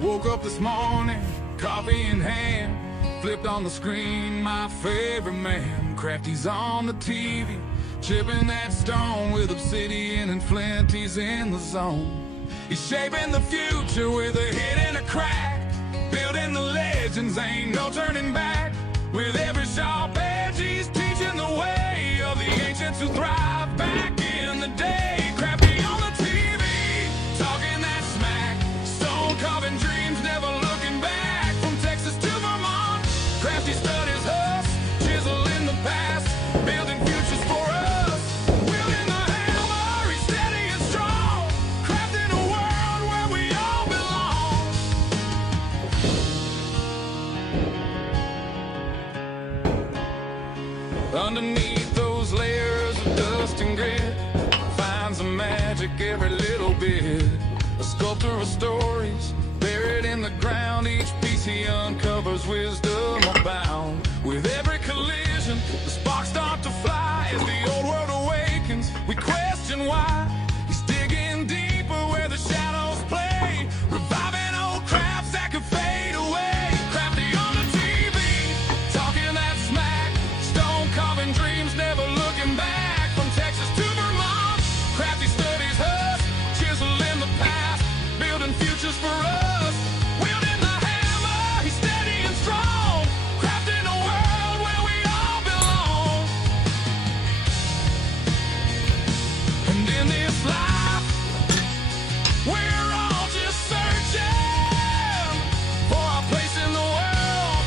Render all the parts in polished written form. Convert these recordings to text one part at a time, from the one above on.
Woke up this morning, coffee in hand, flipped on the screen, my favorite man. Crafty's on the TV, chipping that stone with obsidian and flint. He's in the zone. He's shaping the future with a hit and a crack, building the legends, ain't no turning back. With every sharp edge, he's teaching the way of the ancients who thrived back in the day. Crafty on the TV, talking that smack, stone carving dreams, never looking back. From Texas to Vermont, Crafty studies us, chisel in the past, building futures for us. Wielding the hammer, he's steady and strong, crafting a world where we all belong. Underneath those layers of dust and grit, finds the magic every little bit. A sculptor of stories, buried in the ground. Each piece he uncovers wisdom abound. With every collision, the sparks start to fly. As the old world awakens, we question why. He's digging deeper where the shadows play, reviving old crafts that could fade away. Crafty on the TV, talking that smack, stone carving dreams, never looking back. From Texas to Vermont, Crafty studies us, chisel in the past, building futures for us. Wielding the hammer, he's steady and strong, crafting a world where we all belong. And in this life, we're all just searching for our place in the world,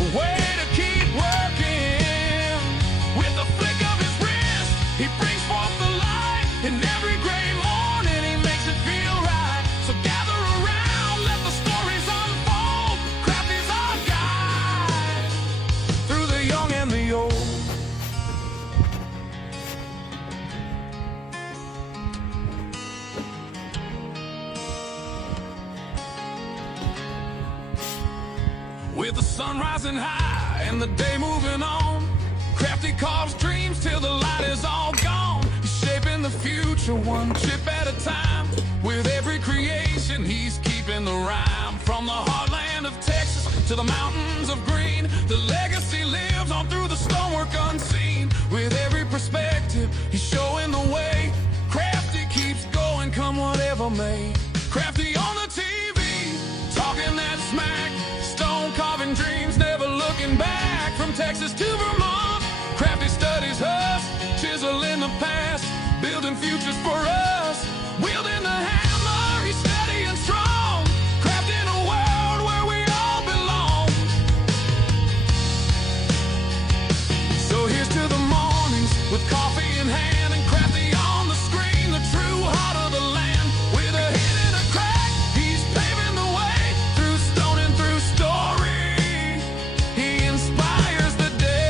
a way to keep working. With the flick of his wrist, he brings forth the light. In every gray morning, he makes it feel right. So gather around, let the stories unfold. Crafty's our guide through the young and the old. With the sun rising high and the day moving on, Crafty carves dreams till the light is all gone. He's shaping the future one chip at a time. With every creation, he's keeping the rhyme. From the heartland of Texas to the mountains of green, the legacy lives on through the stonework unseen. With every perspective, he's showing the way. Crafty keeps going, come whatever may. Crafty on the TV, talking that smack, stone carving dreams, never looking back. From Texas to Vermont, Crafty studies us, chisel in the past, building futures for us. Wielding the hammer, he's steady and strong, crafting a world where we all belong. So here's to the mornings with coffee in hand and Crafty on the screen, the true heart of the land. With a hit and a crack, he's paving the way through stone and through story. He inspires the day.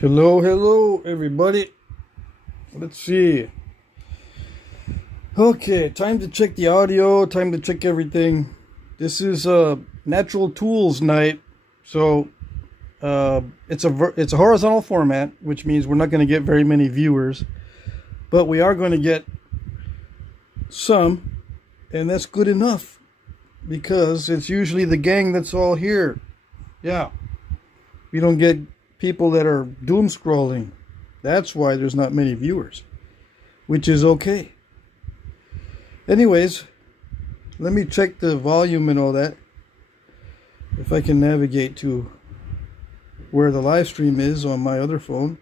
Hello, everybody. Let's see. Okay, time to check the audio, time to check everything. This is Natural Tools night, so it's a horizontal format, which means we're not going to get very many viewers, but we are going to get some, and that's good enough because it's usually the gang that's all here. Yeah, we don't get people that are doom scrolling. That's why there's not many viewers, which is okay. Anyways, let me check the volume and all that, if I can navigate to where the live stream is on my other phone.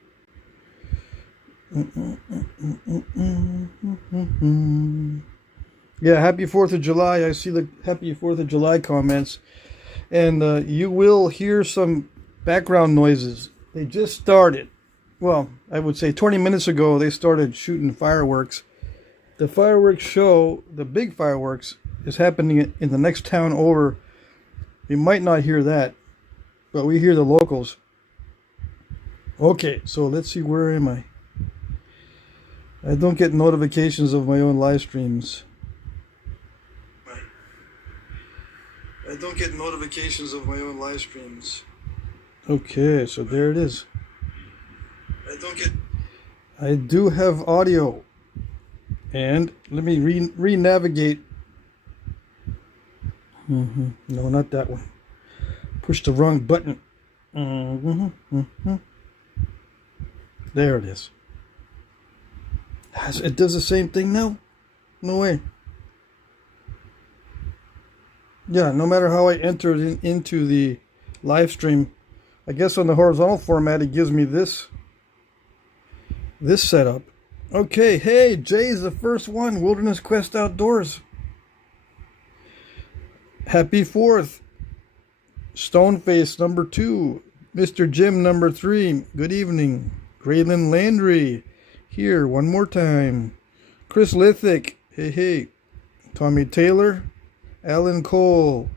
Yeah, happy 4th of July. I see the happy 4th of July comments, and you will hear some background noises. They just started. Well, I would say 20 minutes ago they started shooting fireworks. The fireworks show, the big fireworks, is happening in the next town over. You might not hear that, but we hear the locals. Okay, so let's see, where am I? I don't get notifications of my own live streams. I don't get notifications of my own live streams. Okay, so there it is. I do have audio. And let me re-navigate. No, not that one. Push the wrong button. There it is. It does the same thing now? No way. Yeah, no matter how I enter it into the live stream, I guess on the horizontal format it gives me this setup. Okay, hey, Jay's the first one. Wilderness Quest Outdoors. Happy 4th. Stoneface number 2. Mr. Jim number 3. Good evening. Graylin Landry. Here, one more time. Chris Lithic. Hey, hey. Tommy Taylor. Alan Cole.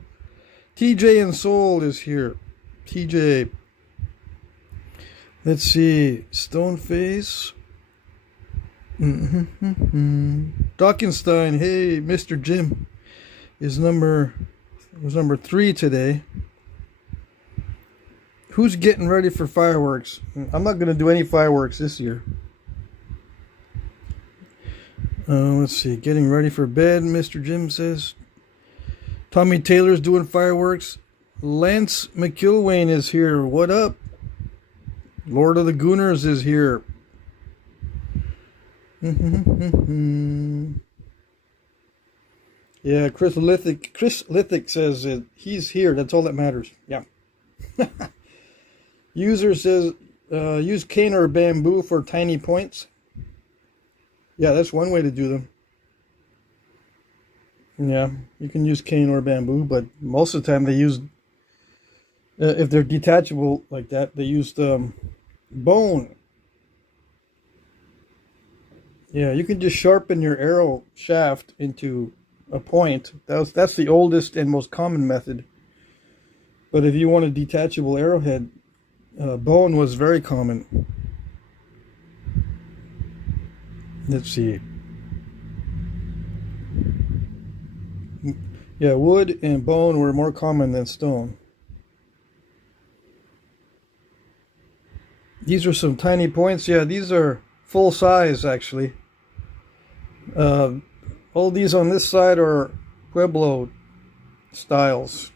TJ and Soul is here. TJ. Let's see. Stoneface. Dockenstein. Hey, Mr. Jim was number 3 today. Who's getting ready for fireworks? I'm not going to do any fireworks this year. Let's see. Getting ready for bed, Mr. Jim says. Tommy Taylor's doing fireworks. Lance McIlwain is here. What up? Lord of the Gooners is here. Yeah, Chris Lithic says that he's here. That's all that matters. Yeah. User says use cane or bamboo for tiny points. Yeah, that's one way to do them. Yeah, you can use cane or bamboo, but most of the time they use, if they're detachable like that, they use bone. Yeah, you can just sharpen your arrow shaft into a point. That's the oldest and most common method. But if you want a detachable arrowhead, bone was very common. Let's see. Yeah, wood and bone were more common than stone. These are some tiny points. Yeah, these are full size actually. All these on this side are Pueblo styles.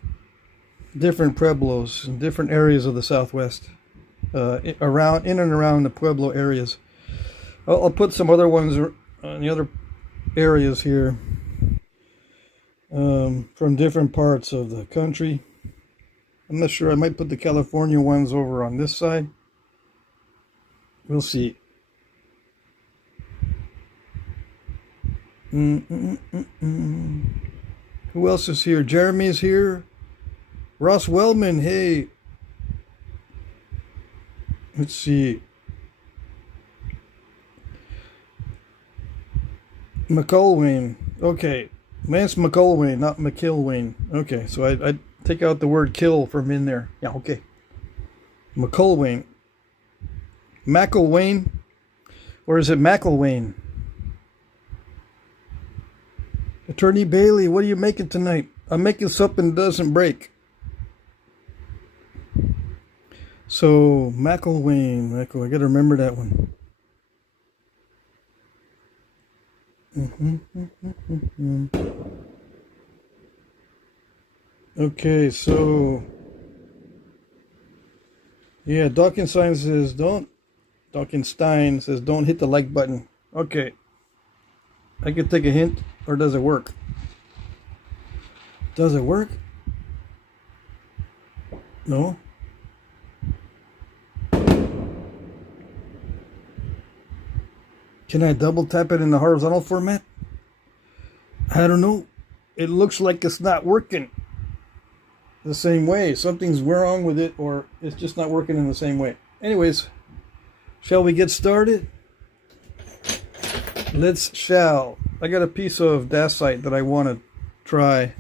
Different Pueblos in different areas of the Southwest. In and around the Pueblo areas. I'll put some other ones on the other areas here. From different parts of the country. I'm not sure. I might put the California ones over on this side. We'll see. Who else is here? Jeremy's here. Ross Wellman, hey. Let's see. McIlwain. Okay. Lance McIlwain, not McIlwain. Okay, so I take out the word kill from in there. Yeah, okay. McIlwain. McIlwain? Or is it McIlwain? Attorney Bailey, what are you making tonight? I'm making something that doesn't break. So, McIlwain. I gotta remember that one. Okay, so yeah, Dockenstein says don't hit the like button. Okay, I could take a hint, or does it work? Does it work? No. Can I double tap it in the horizontal format? I don't know. It looks like it's not working the same way. Something's wrong with it, or it's just not working in the same way. Anyways, shall we get started? Shall. I got a piece of dacite that I want to try,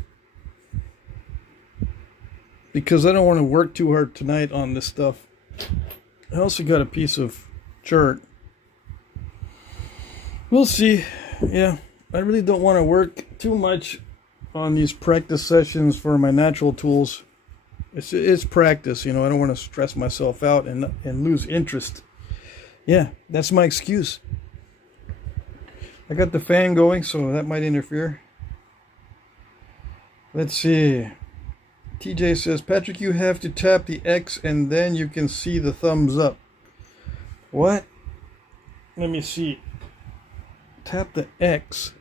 because I don't want to work too hard tonight on this stuff. I also got a piece of chert. We'll see. Yeah, I really don't want to work too much on these practice sessions for my natural tools. It's practice, you know. I don't want to stress myself out and lose interest. Yeah, that's my excuse. I got the fan going, so that might interfere. Let's see. TJ says, Patrick, you have to tap the X and then you can see the thumbs up. What? Let me see. Tap the X.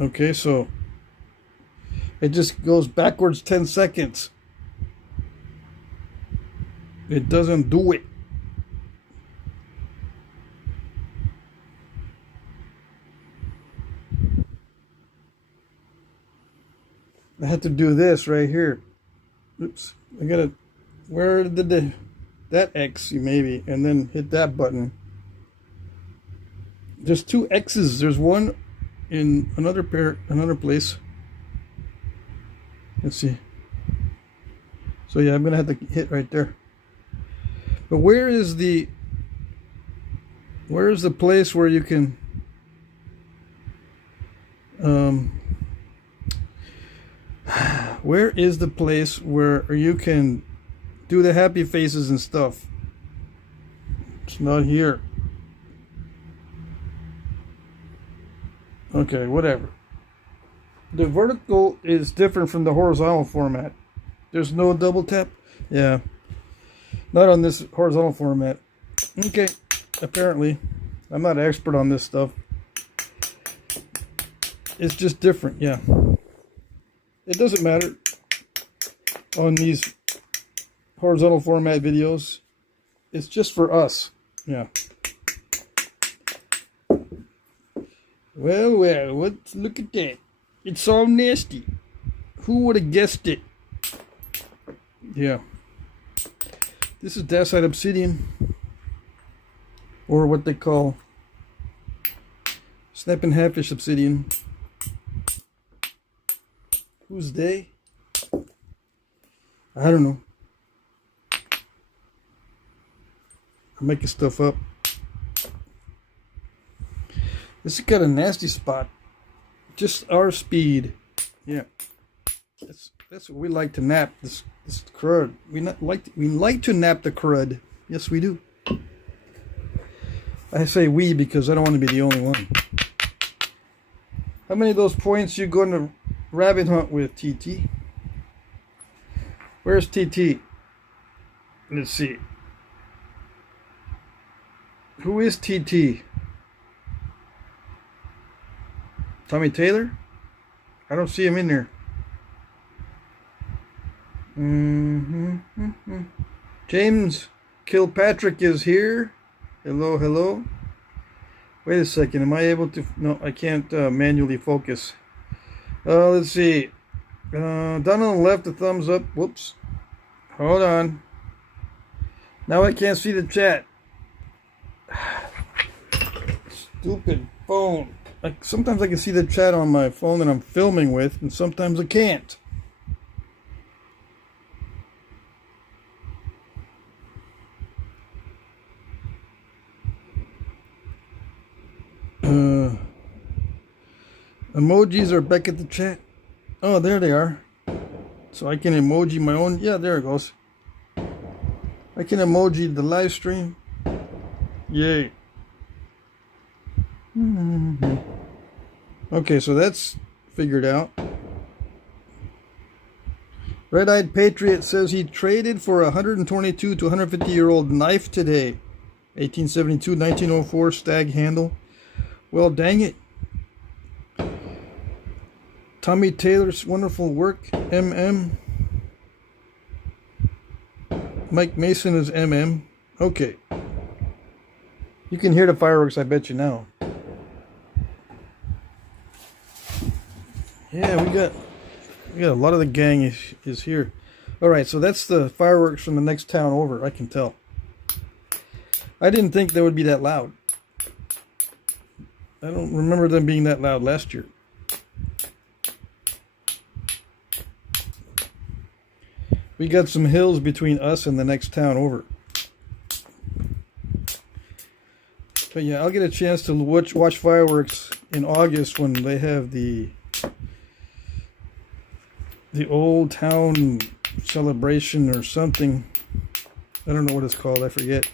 Okay, so it just goes backwards 10 seconds. It doesn't do it. I had to do this right here. Oops. I gotta, where did that X maybe, and then hit that button. There's two X's. There's one in another place. Let's see. So yeah, I'm gonna have to hit right there. But where is the place where you can where is the place where you can do the happy faces and stuff? It's not here. Okay, whatever. The vertical is different from the horizontal format. There's no double tap? Yeah. Not on this horizontal format. Okay, apparently. I'm not an expert on this stuff. It's just different, yeah. It doesn't matter on these horizontal format videos. It's just for us, yeah. Well, look at that. It's all nasty. Who would have guessed it? Yeah. This is Dacite Obsidian, or what they call Snapping Halfish Obsidian. Who's they? I don't know. I'm making stuff up. This has got a nasty spot. Just our speed. Yeah. That's what we like to nap. This crud. We like to nap the crud. Yes, we do. I say we because I don't want to be the only one. How many of those points you going to rabbit hunt with, TT? Where's TT? Let's see. Who is TT? Tommy Taylor? I don't see him in there. James Kilpatrick is here. Hello, hello. Wait a second. Am I able to? No, I can't manually focus. Let's see. Down on the left, the thumbs up. Whoops. Hold on. Now I can't see the chat. Stupid phone. Sometimes I can see the chat on my phone that I'm filming with, and sometimes I can't. Emojis are back at the chat. Oh, there they are. So I can emoji my own. Yeah, there it goes. I can emoji the live stream. Yay. Okay, so that's figured out. Red-Eyed Patriot says he traded for a 122 to 150-year-old knife today. 1872, 1904 stag handle. Well, dang it. Tommy Taylor's wonderful work. MM. Mike Mason is MM. Okay. You can hear the fireworks, I bet you now. Yeah, we got a lot of the gang is here. All right, so that's the fireworks from the next town over. I can tell. I didn't think they would be that loud. I don't remember them being that loud last year. We got some hills between us and the next town over. But yeah, I'll get a chance to watch fireworks in August when they have the Old Town celebration or something. I don't know what it's called. I forget.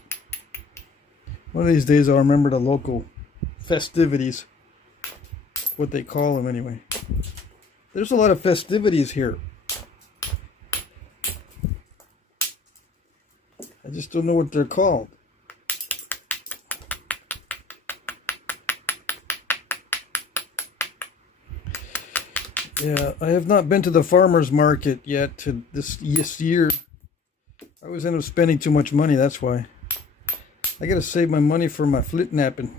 One of these days I'll remember the local festivities. What they call them anyway. There's a lot of festivities here. I just don't know what they're called. Yeah, I have not been to the farmer's market yet this year. I always end up spending too much money, that's why. I gotta save my money for my Flintknapping.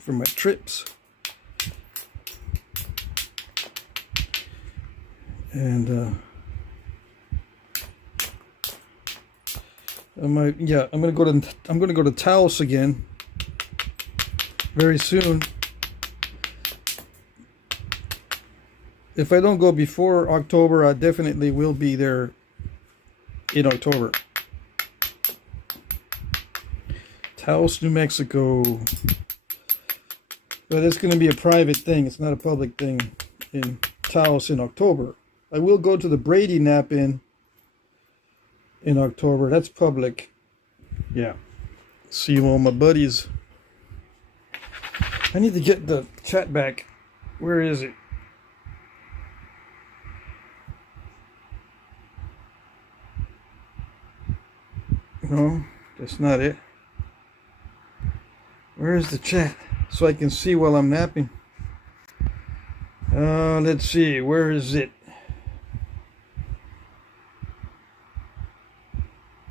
For my trips. And I'm gonna go to Taos again very soon. If I don't go before October, I definitely will be there in October. Taos, New Mexico. But it's going to be a private thing. It's not a public thing in Taos in October. I will go to the Brady Nap in October. That's public. Yeah. See all my buddies. I need to get the chat back. Where is it? No, that's not it. Where is the chat? So I can see while I'm napping. Let's see. Where is it?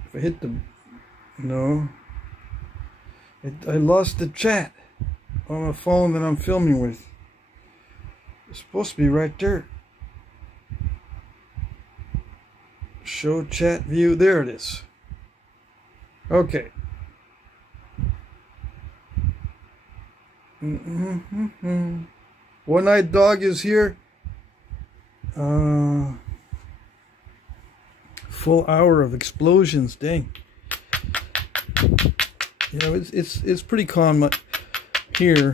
If I hit the... No. I lost the chat on the phone that I'm filming with. It's supposed to be right there. Show chat view. There it is. Okay. One-eyed dog is here. Full hour of explosions. Dang. You know, it's pretty calm here.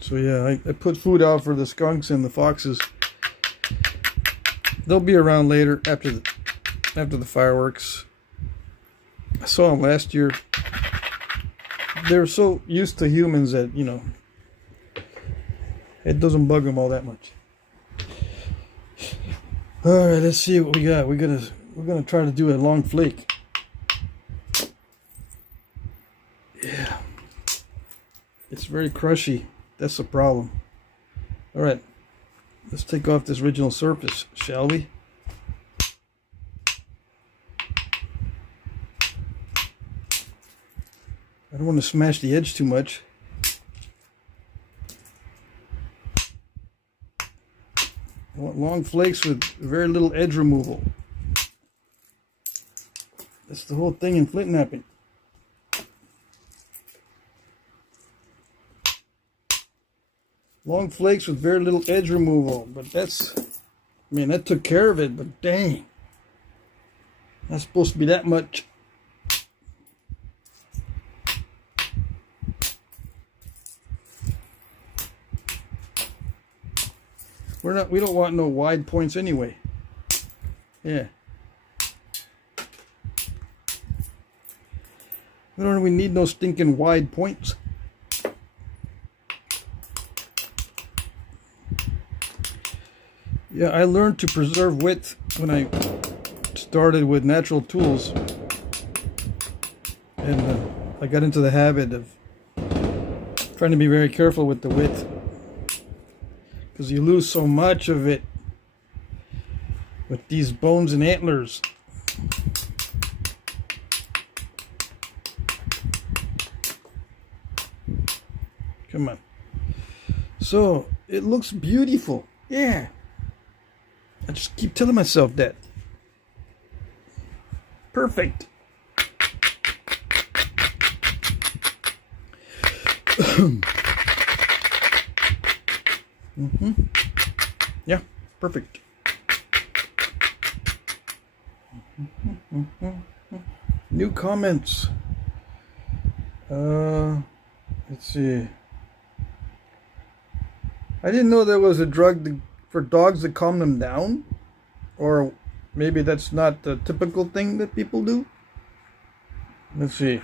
So yeah, I put food out for the skunks and the foxes. They'll be around later after the fireworks. I saw them last year. They're so used to humans that, you know, it doesn't bug them all that much. All right, let's see what we got. We're gonna try to do a long flake. Yeah, it's very crushy. That's the problem. All right. Let's take off this original surface, shall we? I don't want to smash the edge too much. I want long flakes with very little edge removal. That's the whole thing in Flintknapping. Long flakes with very little edge removal, but that's, I mean, that took care of it, but dang. Not supposed to be that much. We don't want no wide points anyway. Yeah. We need no stinking wide points. Yeah, I learned to preserve width when I started with natural tools. And I got into the habit of trying to be very careful with the width. Because you lose so much of it with these bones and antlers. Come on. So, it looks beautiful. Yeah. I just keep telling myself that. Perfect. Yeah, perfect. New comments. Let's see. I didn't know there was a drug for dogs to calm them down. Or maybe that's not the typical thing that people do. Let's see.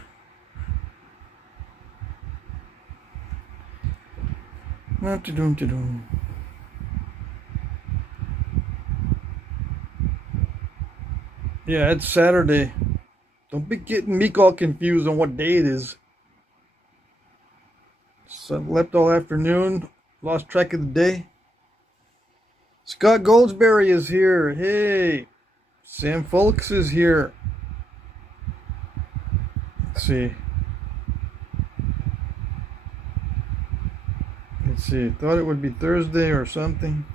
Yeah, it's Saturday. Don't be getting me all confused on what day it is. Slept all afternoon, lost track of the day. Scott Goldsberry is here. Hey, Sam Folks is here. Let's see. Thought it would be Thursday or something.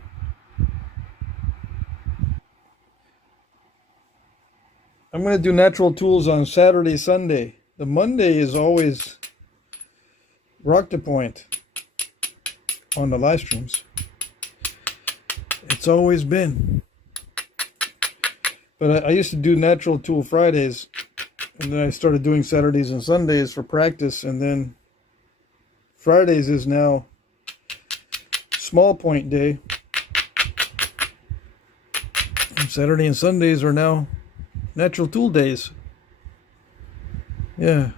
I'm going to do natural tools on Saturday, Sunday. The Monday is always rock to point on the live streams. It's always been. But I used to do natural tool Fridays, and then I started doing Saturdays and Sundays for practice, and then Fridays is now small point day. And Saturday and Sundays are now natural tool days. Yeah.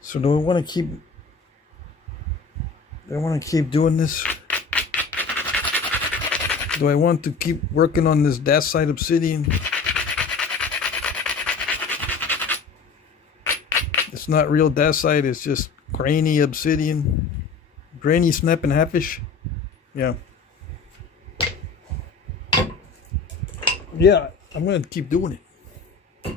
So do I want to keep doing this? Do I want to keep working on this dacite obsidian? It's not real dacite, it's just grainy obsidian. Grainy snapping halfish. Yeah. Yeah, I'm going to keep doing it.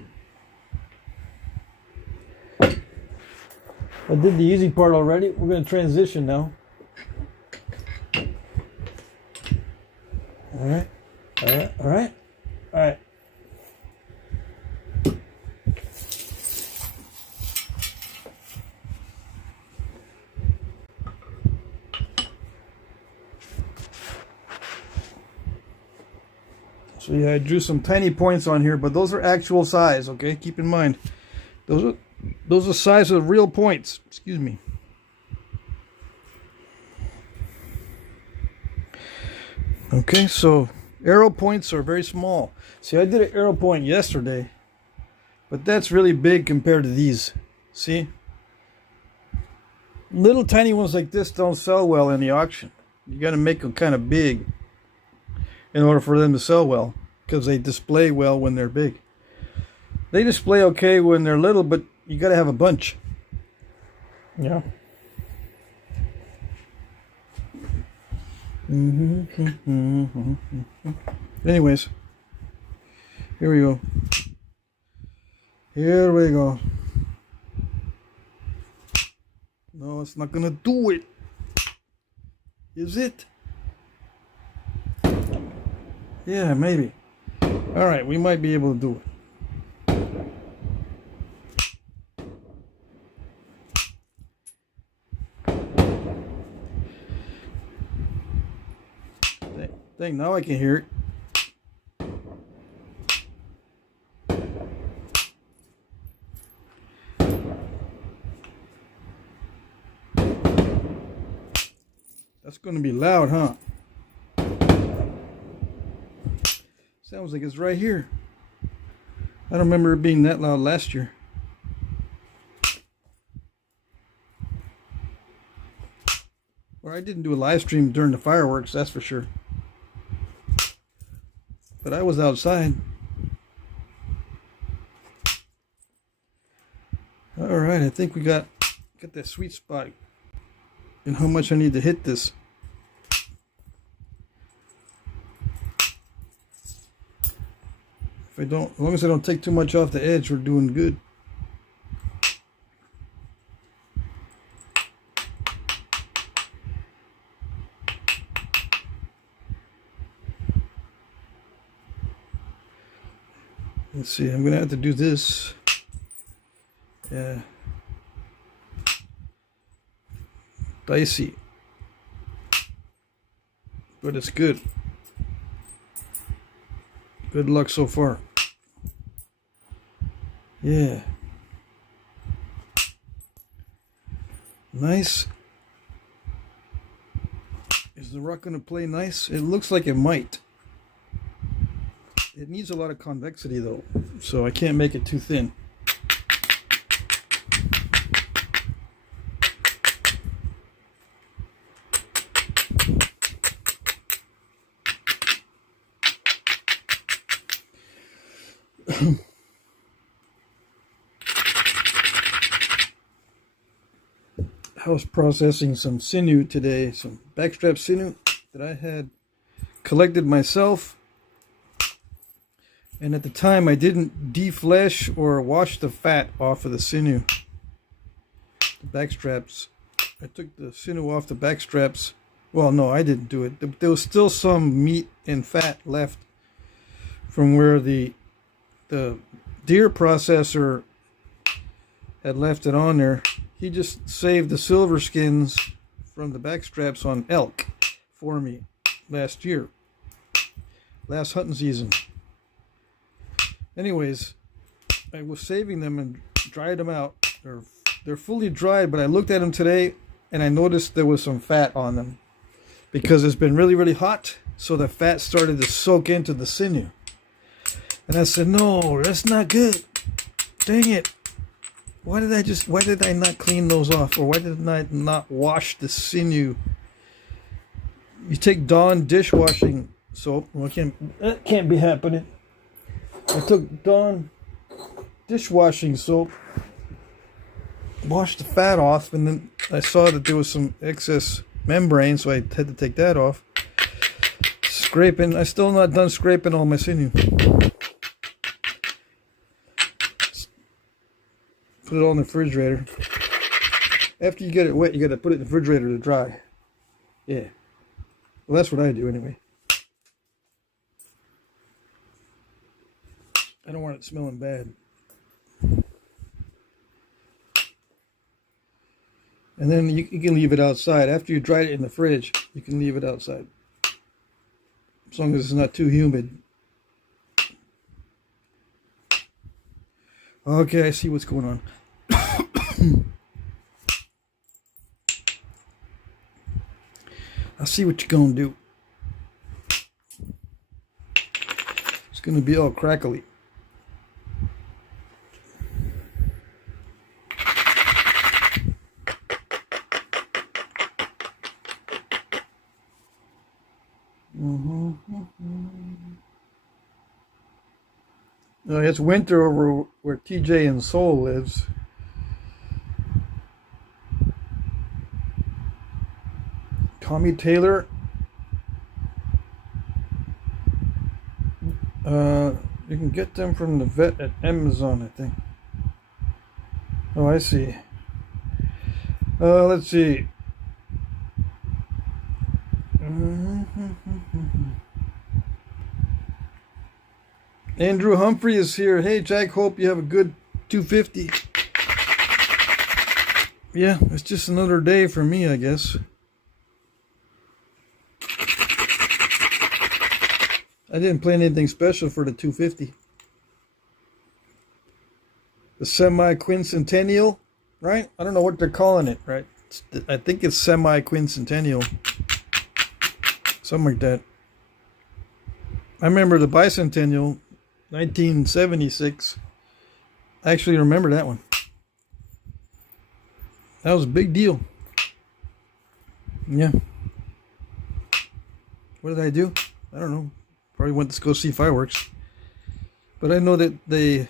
I did the easy part already. We're going to transition now. All right. So yeah, I drew some tiny points on here, but those are actual size, okay? Keep in mind. Those are size of real points. Excuse me. Okay, so arrow points are very small. See, I did an arrow point yesterday, but that's really big compared to these. See? Little tiny ones like this don't sell well in the auction. You got to make them kind of big in order for them to sell well, because they display well when they're big. They display okay when they're little, but you got to have a bunch. Yeah. Anyways, here we go. No, it's not gonna do it. Is it? Yeah, maybe. All right, we might be able to do it. Dang, now I can hear it. That's going to be loud, huh? Sounds like it's right here. I don't remember it being that loud last year. Or I didn't do a live stream during the fireworks, that's for sure. But I was outside. All right, I think we got that sweet spot and how much I need to hit this. If I don't, as long as I don't take too much off the edge, we're doing good. Let's see, I'm gonna have to do this. Yeah. Dicey. But it's good. Good luck so far. Yeah. Nice. Is the rock going to play nice? It looks like it might. It needs a lot of convexity though, so I can't make it too thin. I was processing some sinew today, some backstrap sinew that I had collected myself, and at the time I didn't deflesh or wash the fat off of the sinew, the backstraps. I took the sinew off the backstraps. Well, no, I didn't do it. There was still some meat and fat left from where the deer processor had left it on there. He just saved the silver skins from the back straps on elk for me last year, last hunting season. Anyways, I was saving them and dried them out. They're fully dried, but I looked at them today and I noticed there was some fat on them because it's been really, really hot, so the fat started to soak into the sinew. And I said, no, that's not good. Dang it. Why did I not clean those off? Or why did I not wash the sinew? You take Dawn dishwashing soap. Well, that can't be happening. I took Dawn dishwashing soap, washed the fat off, and then I saw that there was some excess membrane, so I had to take that off. Scraping. I'm still not done scraping all my sinew. Put it all in the refrigerator. After you get it wet, you got to put it in the refrigerator to dry. Yeah. Well, that's what I do anyway. I don't want it smelling bad. And then you can leave it outside. After you dry it in the fridge, you can leave it outside. As long as it's not too humid. Okay, I see what's going on. I see what you're gonna do. It's gonna be all crackly. It's winter over where TJ and Soul lives. Tommy Taylor. You can get them from the vet at Amazon, I think. Oh, I see. Let's see. Andrew Humphrey is here. Hey, Jack, hope you have a good 250. Yeah, it's just another day for me, I guess. I didn't plan anything special for the 250. The semi-quincentennial, right? I don't know what they're calling it, right? I think it's semi-quincentennial. Something like that. I remember the bicentennial, 1976. I actually remember that one. That was a big deal. Yeah. What did I do? I don't know. Probably went to go see fireworks. But I know that they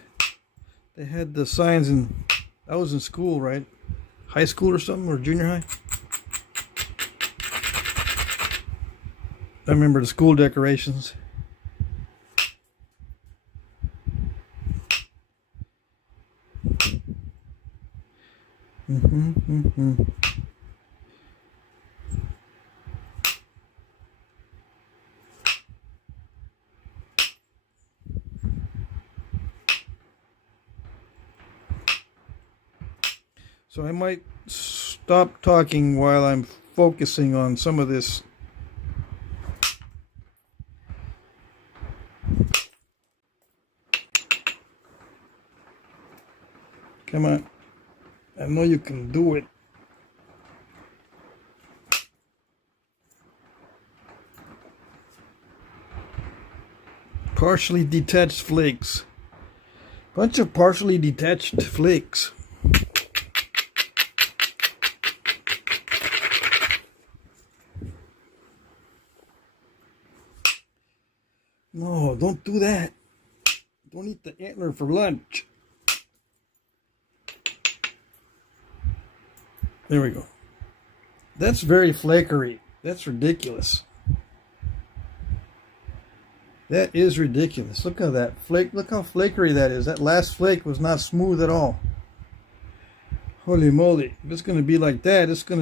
had the signs in, I was in school, right? High school or something, or junior high. I remember the school decorations. So I might stop talking while I'm focusing on some of this Come on. I know you can do it. Partially detached flakes. Bunch of partially detached flakes. No, don't do that. Don't eat the antler for lunch. There we go. That's very flakery. That's ridiculous. That is ridiculous. Look at that flake. Look how flakery that is. That last flake was not smooth at all. Holy moly. If it's going to be like that, it's not going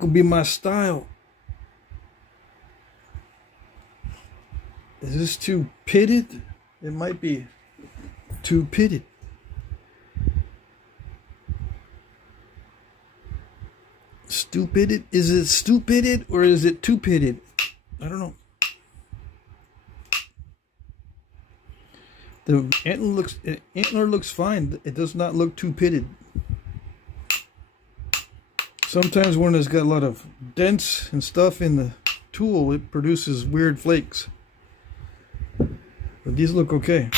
to be my style. Is this too pitted? It might be too pitted. Stupided? Is it stupided or is it too pitted? I don't know. The antler looks fine. It does not look too pitted. Sometimes when it's got a lot of dents and stuff in the tool, it produces weird flakes. But these look okay.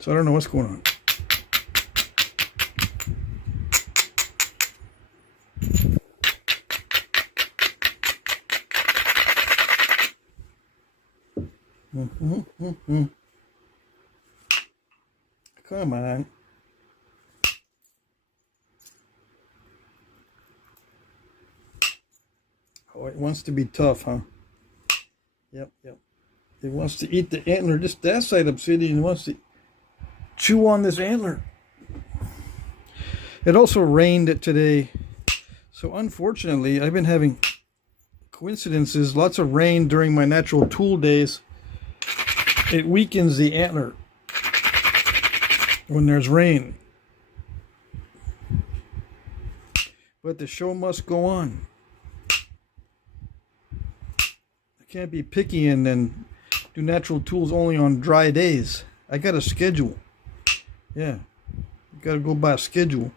So I don't know what's going on. Come on. Oh, it wants to be tough, huh? Yep. It wants to eat the antler. Just that side obsidian wants to chew on this antler. It also rained today. So unfortunately, I've been having coincidences, lots of rain during my natural tool days. It weakens the antler when there's rain. But the show must go on. I can't be picky and then do natural tools only on dry days. I got a schedule. Yeah, you got to go by a schedule.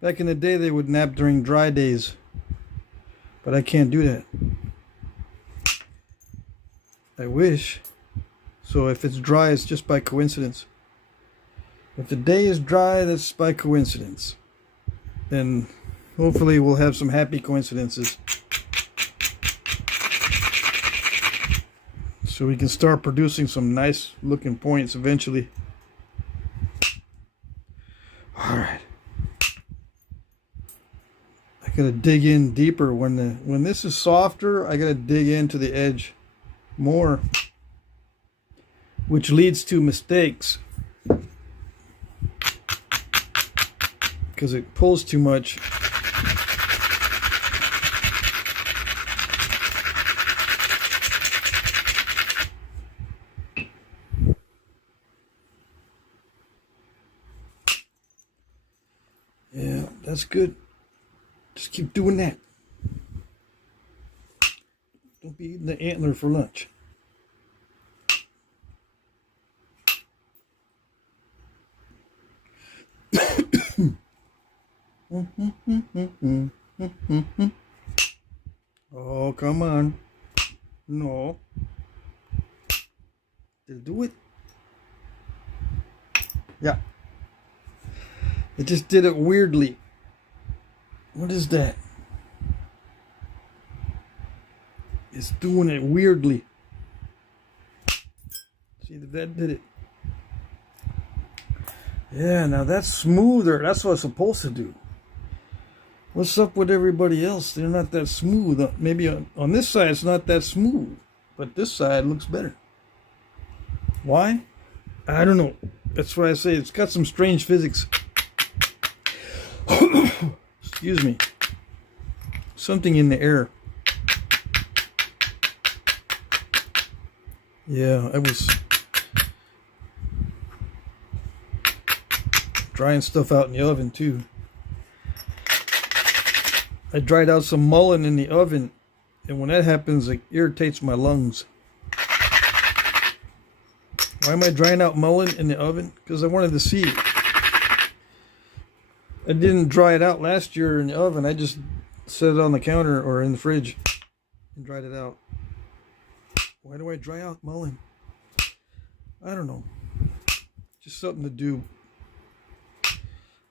Back in the day, they would nap during dry days, but I can't do that. I wish. So if it's dry, it's just by coincidence. If the day is dry, that's by coincidence. Then hopefully we'll have some happy coincidences. So we can start producing some nice looking points eventually. Alright. I gotta dig in deeper. When this is softer, I gotta dig into the edge more, which leads to mistakes because it pulls too much. Yeah, that's good. Just keep doing that. Don't be eating the antler for lunch. Oh, come on. No. Did it do it? Yeah. It just did it weirdly. What is that? It's doing it weirdly. See, that did it. Yeah, now that's smoother. That's what it's supposed to do. What's up with everybody else? They're not that smooth. Maybe on this side it's not that smooth, but this side looks better. Why? I don't know. That's why I say it's got some strange physics. Excuse me. Something in the air. Yeah, I was drying stuff out in the oven too. I dried out some mullein in the oven, and when that happens, it irritates my lungs. Why am I drying out mullen in the oven? Because I wanted to see. I didn't dry it out last year in the oven. I just set it on the counter or in the fridge and dried it out. Why do I dry out mullen? I don't know. Just something to do.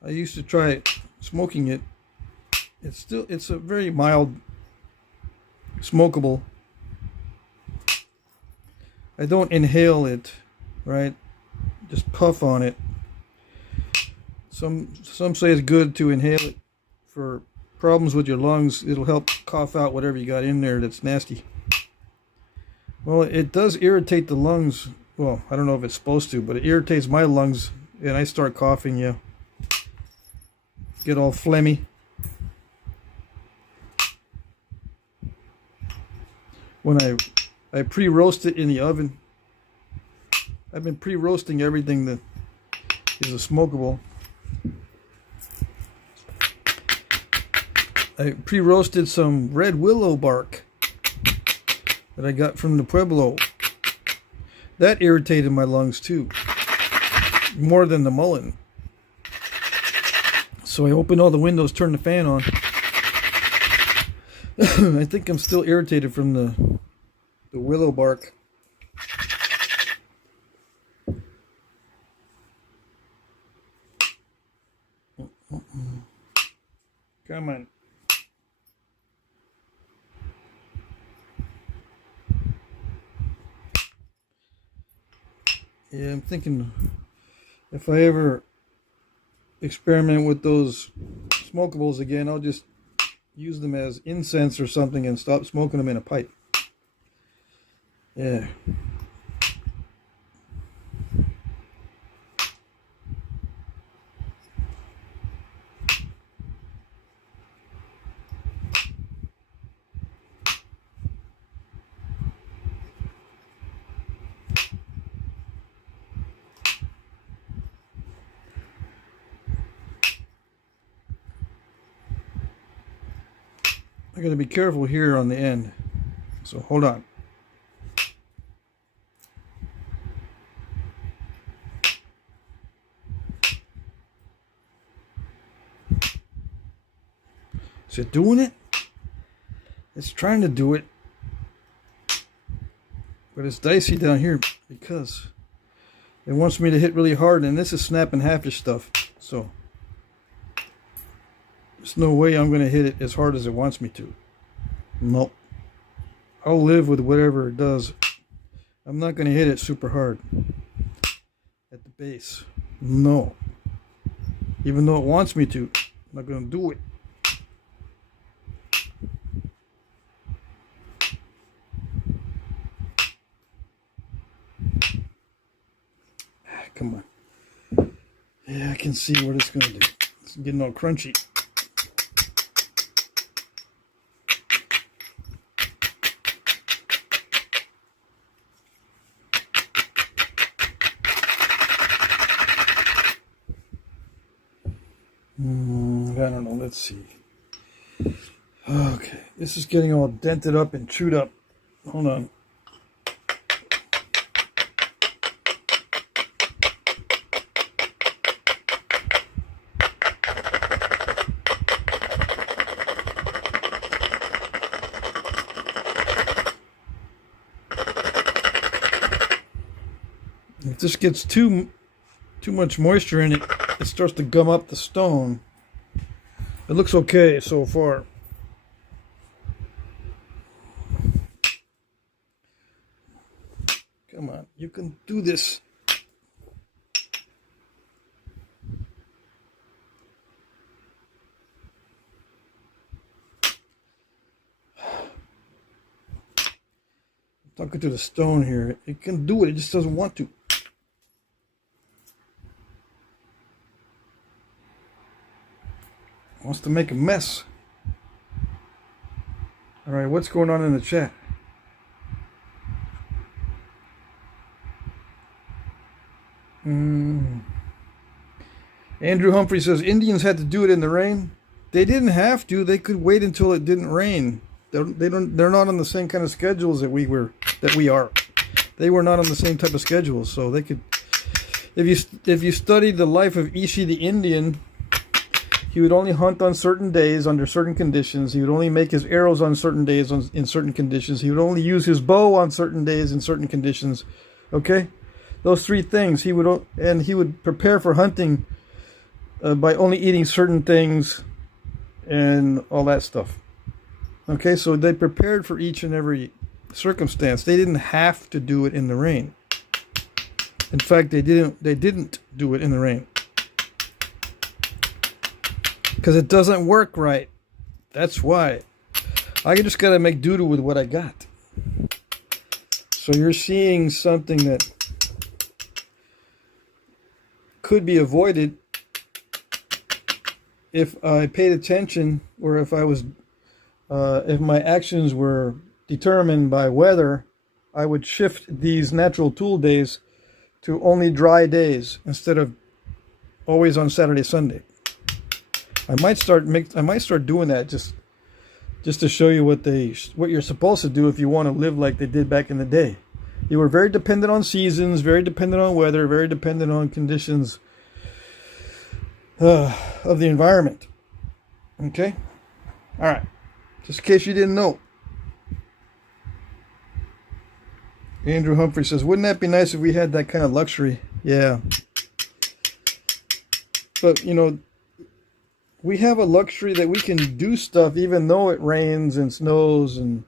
I used to try smoking it. It's a very mild smokable. I don't inhale it, right? Just puff on it. Some say it's good to inhale it for problems with your lungs. It'll help cough out whatever you got in there that's nasty. Well, it does irritate the lungs. Well, I don't know if it's supposed to, but it irritates my lungs, and I start coughing, yeah. Get all phlegmy. When I pre-roast it in the oven. I've been pre-roasting everything that is a smokable. I pre-roasted some red willow bark that I got from the Pueblo. That irritated my lungs too, more than the mullen. So I opened all the windows, turned the fan on. I think I'm still irritated from the willow bark. Come on. Yeah, I'm thinking if I ever experiment with those smokables again, I'll just use them as incense or something and stop smoking them in a pipe. Yeah. I gotta be careful here on the end, so hold on. Is it doing it? It's trying to do it, but it's dicey down here because it wants me to hit really hard, and this is snapping half-ish stuff, so there's no way I'm going to hit it as hard as it wants me to. Nope. I'll live with whatever it does. I'm not going to hit it super hard at the base. No. Even though it wants me to, I'm not going to do it. Come on. Yeah, I can see what it's going to do. It's getting all crunchy. I don't know, let's see. Okay, this is getting all dented up and chewed up. Hold on. If this gets too much moisture in it, it starts to gum up the stone. It looks okay so far. Come on, you can do this. I'm talking to the stone here. It can do it, it just doesn't want to. Wants to make a mess. All right, what's going on in the chat? Andrew Humphrey says Indians had to do it in the rain. They didn't have to. They could wait until it didn't rain. They're not on the same kind of schedules that we are. They They were not on the same type of schedule, so they could. If you studied the life of Ishi the Indian, he would only hunt on certain days under certain conditions. He would only make his arrows on certain days in certain conditions. He would only use his bow on certain days in certain conditions. Okay, those three things he would prepare for hunting by only eating certain things and all that stuff. Okay, so they prepared for each and every circumstance. They didn't have to do it in the rain. In fact, they didn't do it in the rain. Because it doesn't work right. That's why. I just got to make do with what I got. So you're seeing something that could be avoided if I paid attention, or if my actions were determined by weather. I would shift these natural tool days to only dry days instead of always on Saturday, Sunday. I might start doing that just to show you what you're supposed to do if you want to live like they did back in the day. You were very dependent on seasons, very dependent on weather, very dependent on conditions of the environment. Okay? All right. Just in case you didn't know. Andrew Humphrey says, wouldn't that be nice if we had that kind of luxury? Yeah. But, you know, we have a luxury that we can do stuff even though it rains and snows and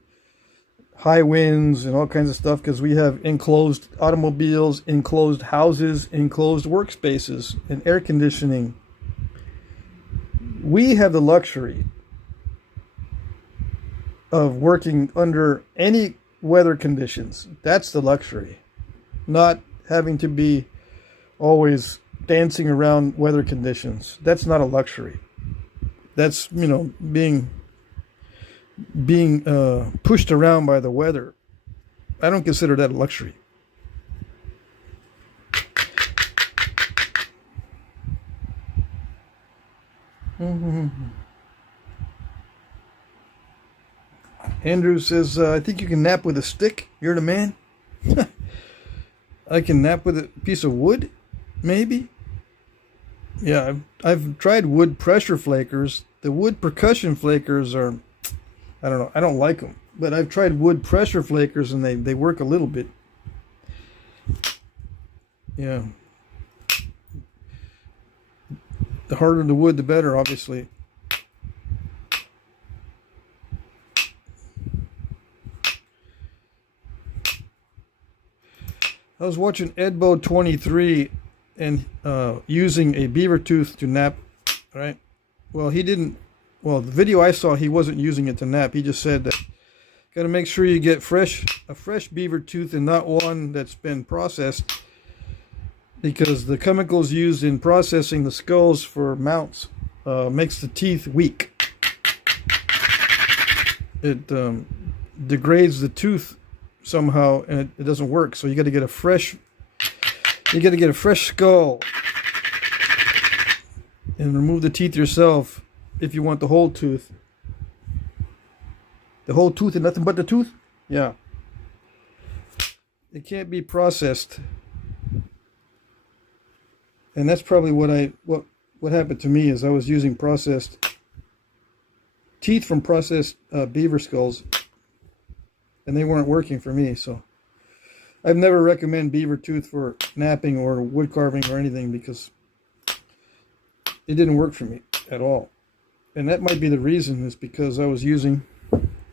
high winds and all kinds of stuff, because we have enclosed automobiles, enclosed houses, enclosed workspaces, and air conditioning. We have the luxury of working under any weather conditions. That's the luxury. Not having to be always dancing around weather conditions. That's not a luxury. That's, you know, being pushed around by the weather. I don't consider that a luxury. Andrew says, I think you can nap with a stick. You're the man. I can nap with a piece of wood, maybe. Yeah, I've tried wood pressure flakers. The wood percussion flakers are, I don't know, I don't like them. But I've tried wood pressure flakers and they work a little bit. Yeah. The harder the wood, the better, obviously. I was watching LV228 and using a beaver tooth to nap, right? Well, the video I saw, he wasn't using it to nap. He just said that got to make sure you get a fresh beaver tooth and not one that's been processed, because the chemicals used in processing the skulls for mounts makes the teeth weak. It degrades the tooth somehow, and it doesn't work. So you got to get a fresh skull and remove the teeth yourself if you want the whole tooth. The whole tooth and nothing but the tooth? Yeah. It can't be processed. And that's probably what happened to me, is I was using processed teeth from processed beaver skulls, and they weren't working for me. So I've never recommend beaver tooth for knapping or wood carving or anything, because it didn't work for me at all. And that might be the reason, is because I was using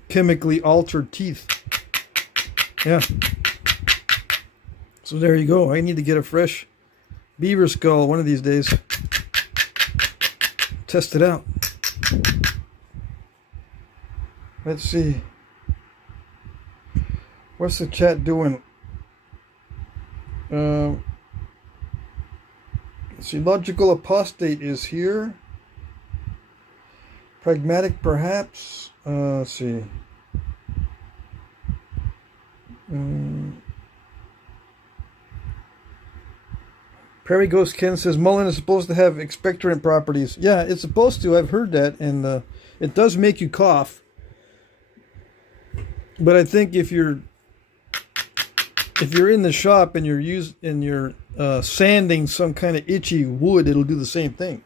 chemically altered teeth. Yeah. So there you go. I need to get a fresh beaver skull one of these days. Test it out. Let's see. What's the chat doing? Let's see. Logical apostate is here. Pragmatic, perhaps. Let's see. Prairie Ghost Ken says mullein is supposed to have expectorant properties. Yeah, it's supposed to. I've heard that, and it does make you cough. But I think if you're if you're in the shop and you're sanding some kind of itchy wood, it'll do the same thing.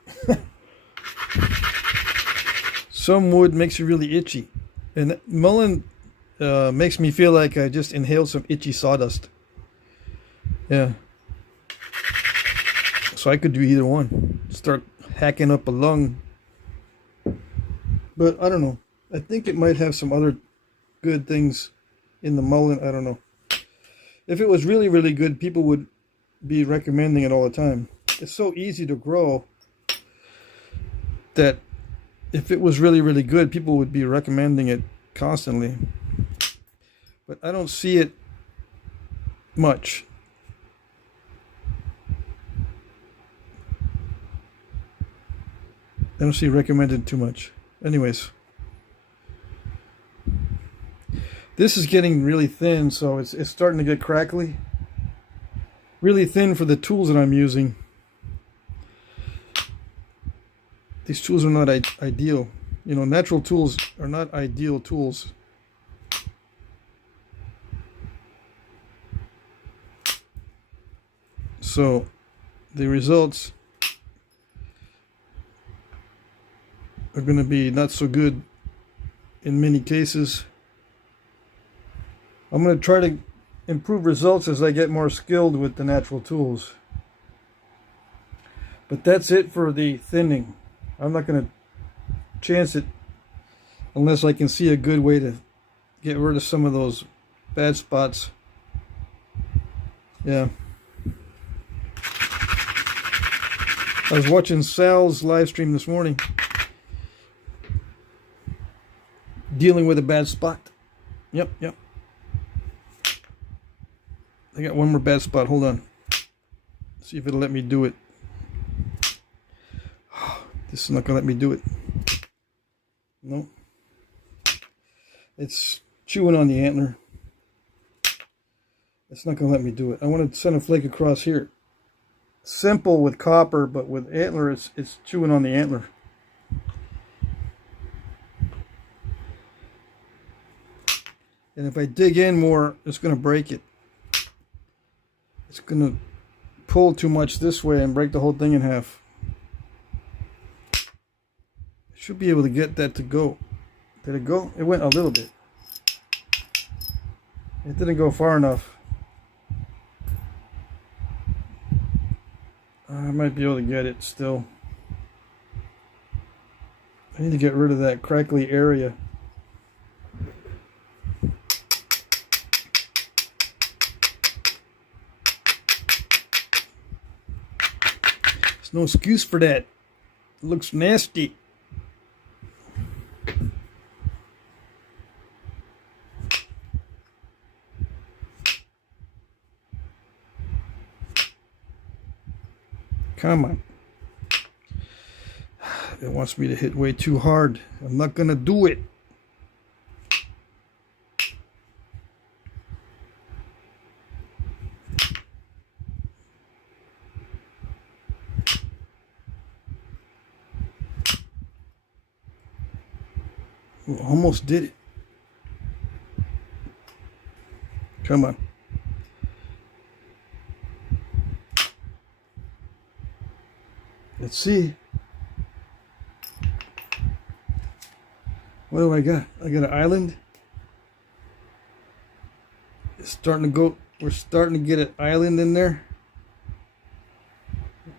Some wood makes you really itchy, and mulling makes me feel like I just inhaled some itchy sawdust. Yeah. So I could do either one. Start hacking up a lung. But I don't know. I think it might have some other good things in the mullen. I don't know. If it was really, really good, people would be recommending it all the time. It's so easy to grow that if it was really, really good, people would be recommending it constantly. But I don't see it much. I don't see recommended too much. Anyways. This is getting really thin, so it's starting to get crackly. Really thin for the tools that I'm using. These tools are not ideal. You know, natural tools are not ideal tools. So, the results are going to be not so good in many cases. I'm going to try to improve results as I get more skilled with the natural tools. But that's it for the thinning. I'm not going to chance it unless I can see a good way to get rid of some of those bad spots. Yeah. I was watching Sal's live stream this morning, dealing with a bad spot. Yep. I got one more bad spot. Hold on. See if it'll let me do it. This is not going to let me do it. No. It's chewing on the antler. It's not going to let me do it. I want to send a flake across here. Simple with copper, but with antler, it's chewing on the antler. And if I dig in more, it's going to break it. It's going to pull too much this way and break the whole thing in half. I should be able to get that to go. Did it go? It went a little bit. It didn't go far enough. I might be able to get it still. I need to get rid of that crackly area. There's no excuse for that. It looks nasty. Come on. It wants me to hit way too hard. I'm not gonna do it. Ooh, almost did it. Come on. Let's see. What do I got? I got an island. It's starting to go. We're starting to get an island in there.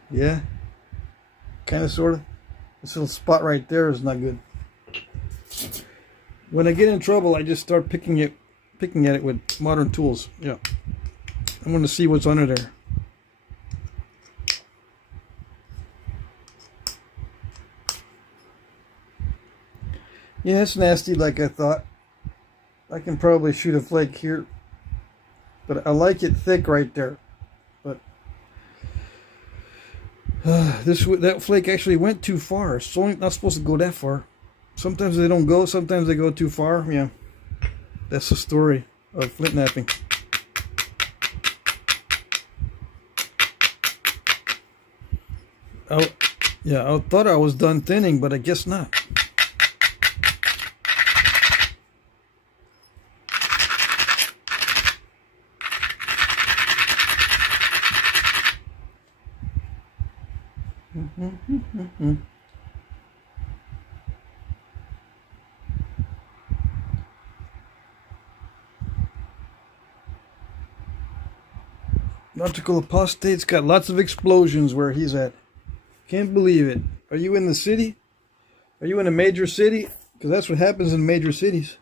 Yeah. Kind of, sort of. This little spot right there is not good. When I get in trouble, I just start picking at it with modern tools. Yeah. I'm going to see what's under there. Yeah, it's nasty like I thought. I can probably shoot a flake here. But I like it thick right there. But that flake actually went too far. It's only not supposed to go that far. Sometimes they don't go, sometimes they go too far. Yeah. That's the story of Flintknapping. I thought I was done thinning, but I guess not. Nautical Apostate's got lots of explosions where he's at. Can't believe it. Are you in the city? Are you in a major city? Because that's what happens in major cities.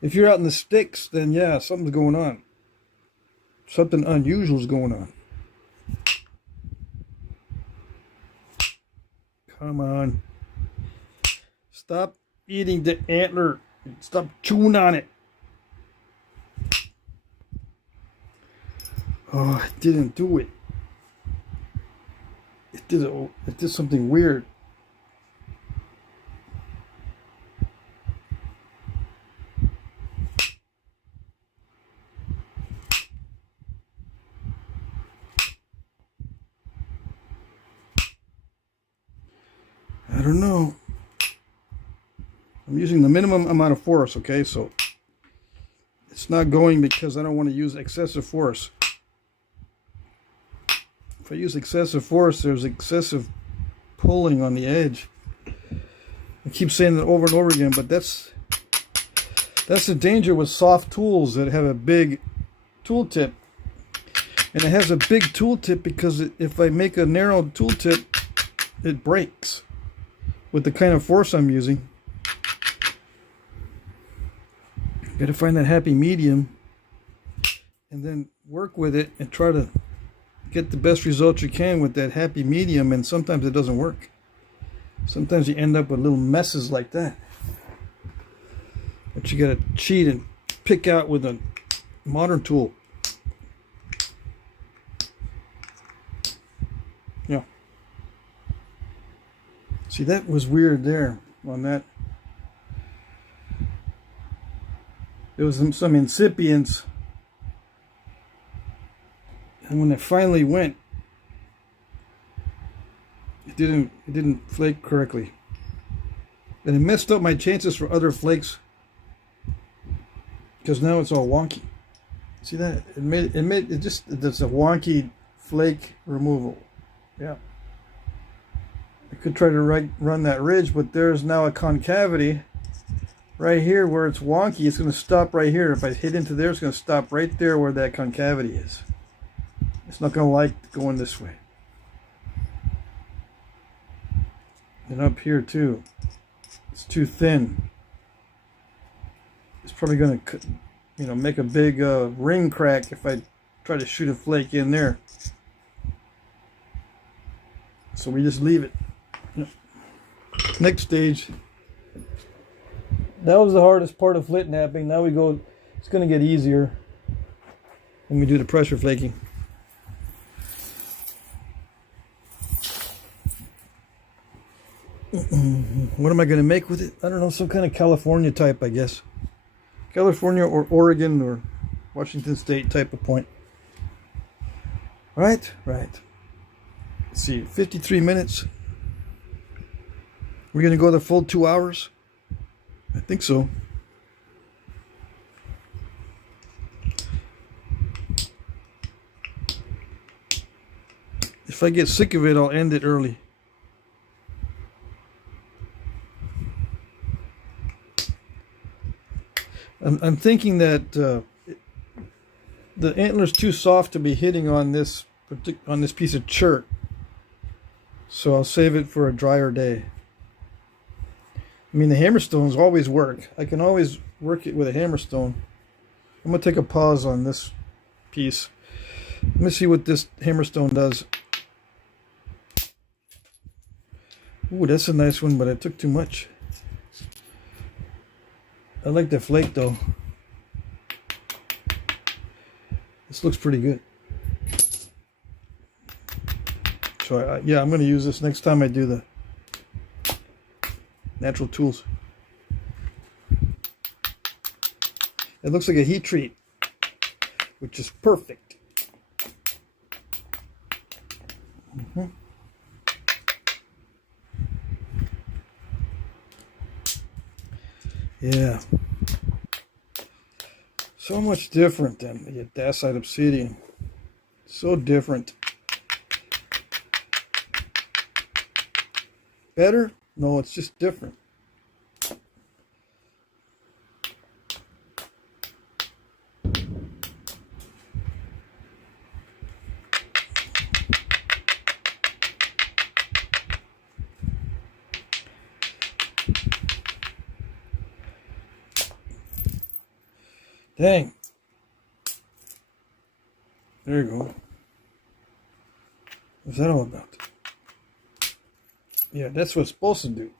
If you're out in the sticks, then yeah, something's going on. Something unusual is going on. Come on. Stop eating the antler. Stop chewing on it. Oh, it didn't do it. It did something weird. I don't know. I'm using the minimum amount of force, okay? So it's not going because I don't want to use excessive force. If I use excessive force, there's excessive pulling on the edge. I keep saying that over and over again, but that's the danger with soft tools that have a big tool tip. And it has a big tool tip because if I make a narrow tool tip, it breaks with the kind of force I'm using. Got to find that happy medium and then work with it and try to get the best results you can with that happy medium, and sometimes it doesn't work. Sometimes you end up with little messes like that. But you got to cheat and pick out with a modern tool. Yeah. See, that was weird there on that. There was some incipience. And when it finally went, it didn't flake correctly. And it messed up my chances for other flakes because now it's all wonky. See that? It's a wonky flake removal. Yeah. I could try to run that ridge, but there's now a concavity right here where it's wonky. It's going to stop right here. If I hit into there, it's going to stop right there where that concavity is. It's not going to like going this way. And up here too. It's too thin. It's probably going to, make a big ring crack if I try to shoot a flake in there. So we just leave it. Next stage. That was the hardest part of Flintknapping. Now we go, it's going to get easier when we do the pressure flaking. What am I going to make with it? I don't know, some kind of California type, I guess. California or Oregon or Washington State type of point. Right. Let's see, 53 minutes. We're going to go the full 2 hours? I think so. If I get sick of it, I'll end it early. I'm thinking that the antler's too soft to be hitting on this piece of chert, so I'll save it for a drier day. I mean, the hammerstones always work. I can always work it with a hammerstone. I'm gonna take a pause on this piece. Let me see what this hammerstone does. Ooh, that's a nice one, but I took too much. I like the flake though. This looks pretty good. So yeah, I'm going to use this next time I do the natural tools. It looks like a heat treat, which is perfect. Yeah. So much different than the dacite obsidian. So different. better? No, it's just different. Dang. There you go. What's that all about? Yeah, that's what it's supposed to do.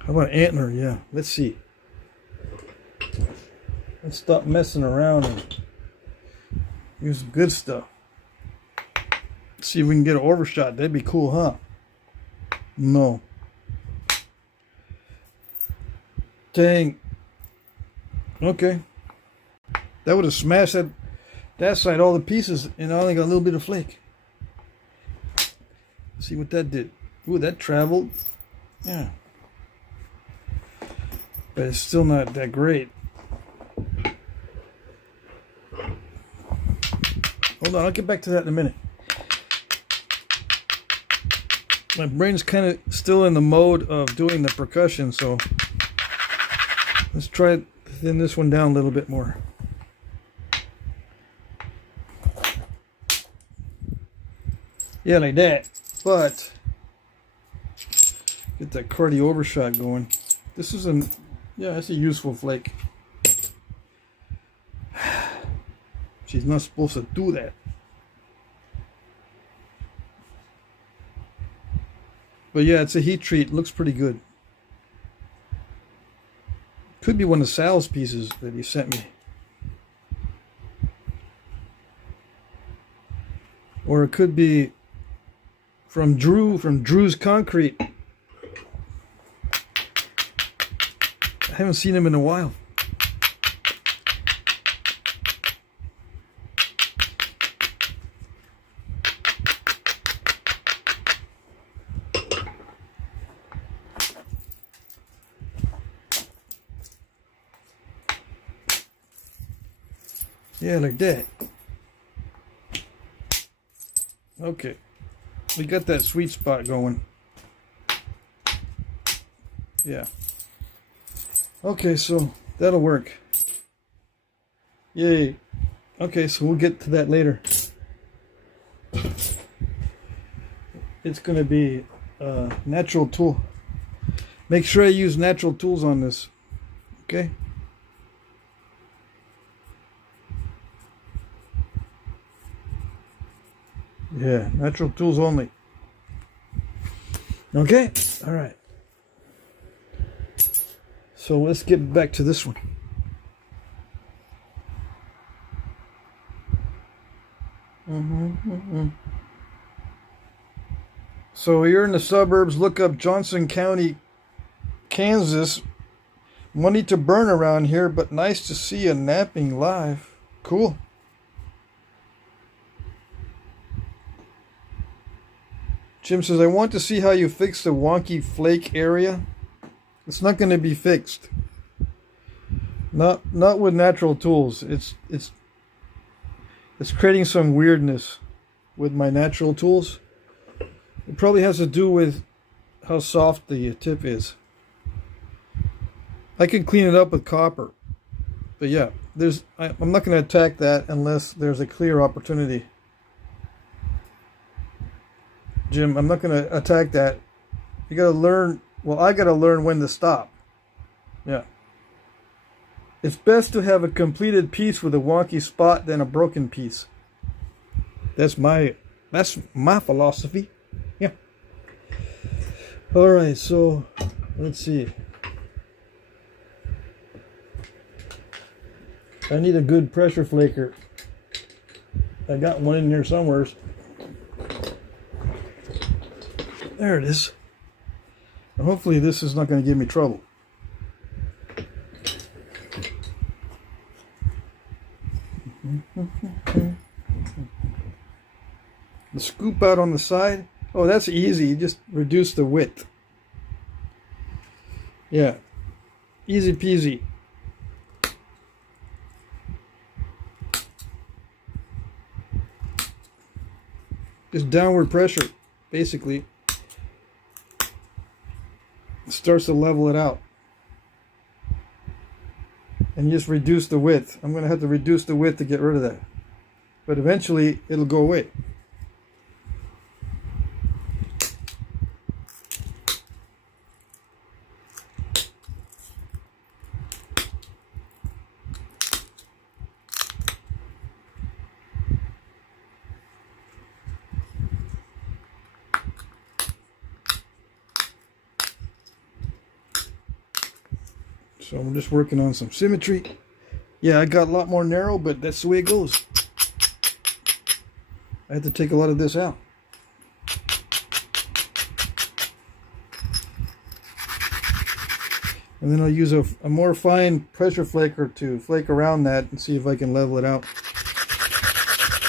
How about antler? Yeah, let's see. Let's stop messing around and use some good stuff. Let's see if we can get an overshot. That'd be cool, huh? No. Dang. Okay. That would have smashed that side, all the pieces, and I only got a little bit of flake. Let's see what that did. Ooh, that traveled. Yeah. But it's still not that great. Hold on, I'll get back to that in a minute. My brain's kind of still in the mode of doing the percussion, so let's try to thin this one down a little bit more. Yeah, like that. But get that Crafty overshot going. This is that's a useful flake. She's not supposed to do that. But yeah, it's a heat treat. Looks pretty good. Could be one of Sal's pieces that he sent me. Or it could be from Drew's Concrete. I haven't seen him in a while. Yeah, like that. Okay. We got that sweet spot going. Yeah. Okay, so that'll work. Yay. Okay, so we'll get to that later. It's going to be a natural tool. Make sure I use natural tools on this. Okay? Yeah, natural tools only. Okay, all right. So let's get back to this one. So you're in the suburbs, look up Johnson County, Kansas. Money to burn around here, but nice to see a Knapping live. Cool. Jim says, I want to see how you fix the wonky flake area. It's not going to be fixed. Not with natural tools. It's creating some weirdness with my natural tools. It probably has to do with how soft the tip is. I can clean it up with copper. But yeah, I'm not going to attack that unless there's a clear opportunity. Jim, I'm not going to attack that. You got to learn. Well, I got to learn when to stop. Yeah. It's best to have a completed piece with a wonky spot than a broken piece. That's my philosophy. Yeah. All right, so let's see. I need a good pressure flaker. I got one in here somewhere. There it is. Hopefully this is not going to give me trouble. The scoop out on the side. Oh, that's easy. You just reduce the width. Yeah, easy peasy. Just downward pressure, basically. It starts to level it out. And just reduce the width. I'm going to have to reduce the width to get rid of that. But eventually, it'll go away. So I'm just working on some symmetry. Yeah, I got a lot more narrow, but that's the way it goes. I had to take a lot of this out. And then I'll use a more fine pressure flaker to flake around that and see if I can level it out.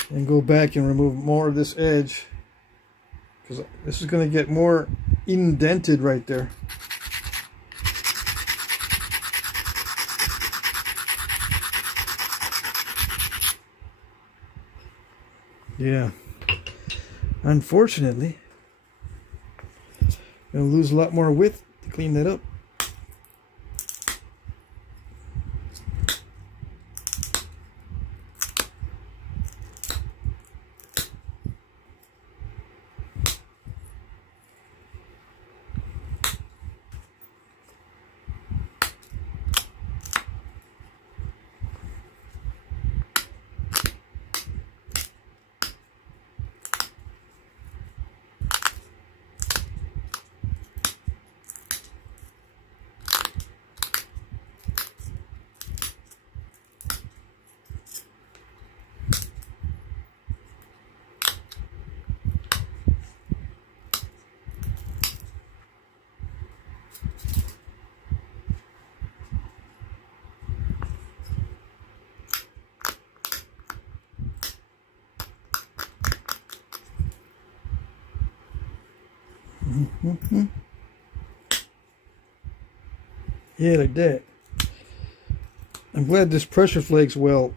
And go back and remove more of this edge, because this is going to get more indented right there. Yeah, unfortunately, I'm going to lose a lot more width to clean that up. Yeah, like that. I'm glad this pressure flakes well.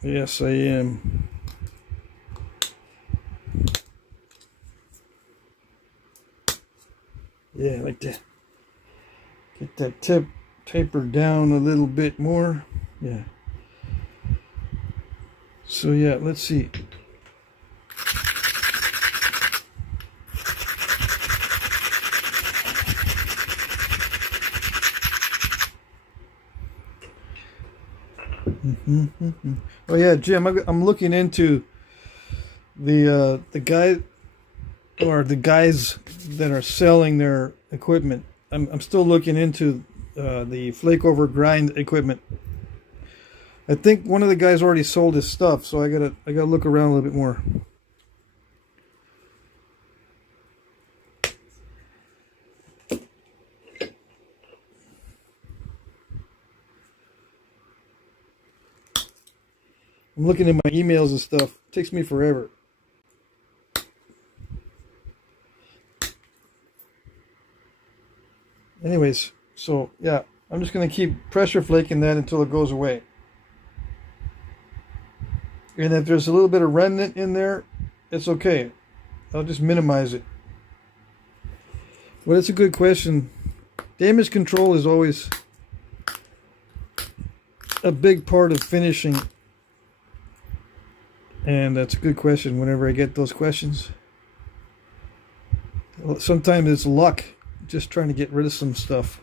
Yes, I am. Yeah, like that. Get that tip tapered down a little bit more. Yeah. So yeah, let's see. Oh yeah, Jim, I'm looking into the guy or the guys that are selling their equipment. I'm still looking into the flake over grind equipment. I think one of the guys already sold his stuff, so I gotta look around a little bit more. I'm looking at my emails and stuff. It takes me forever. Anyways, so yeah, I'm just going to keep pressure flaking that until it goes away. And if there's a little bit of remnant in there, it's okay. I'll just minimize it. But it's a good question. Damage control is always a big part of finishing. And that's a good question whenever I get those questions. Well, sometimes it's luck, just trying to get rid of some stuff.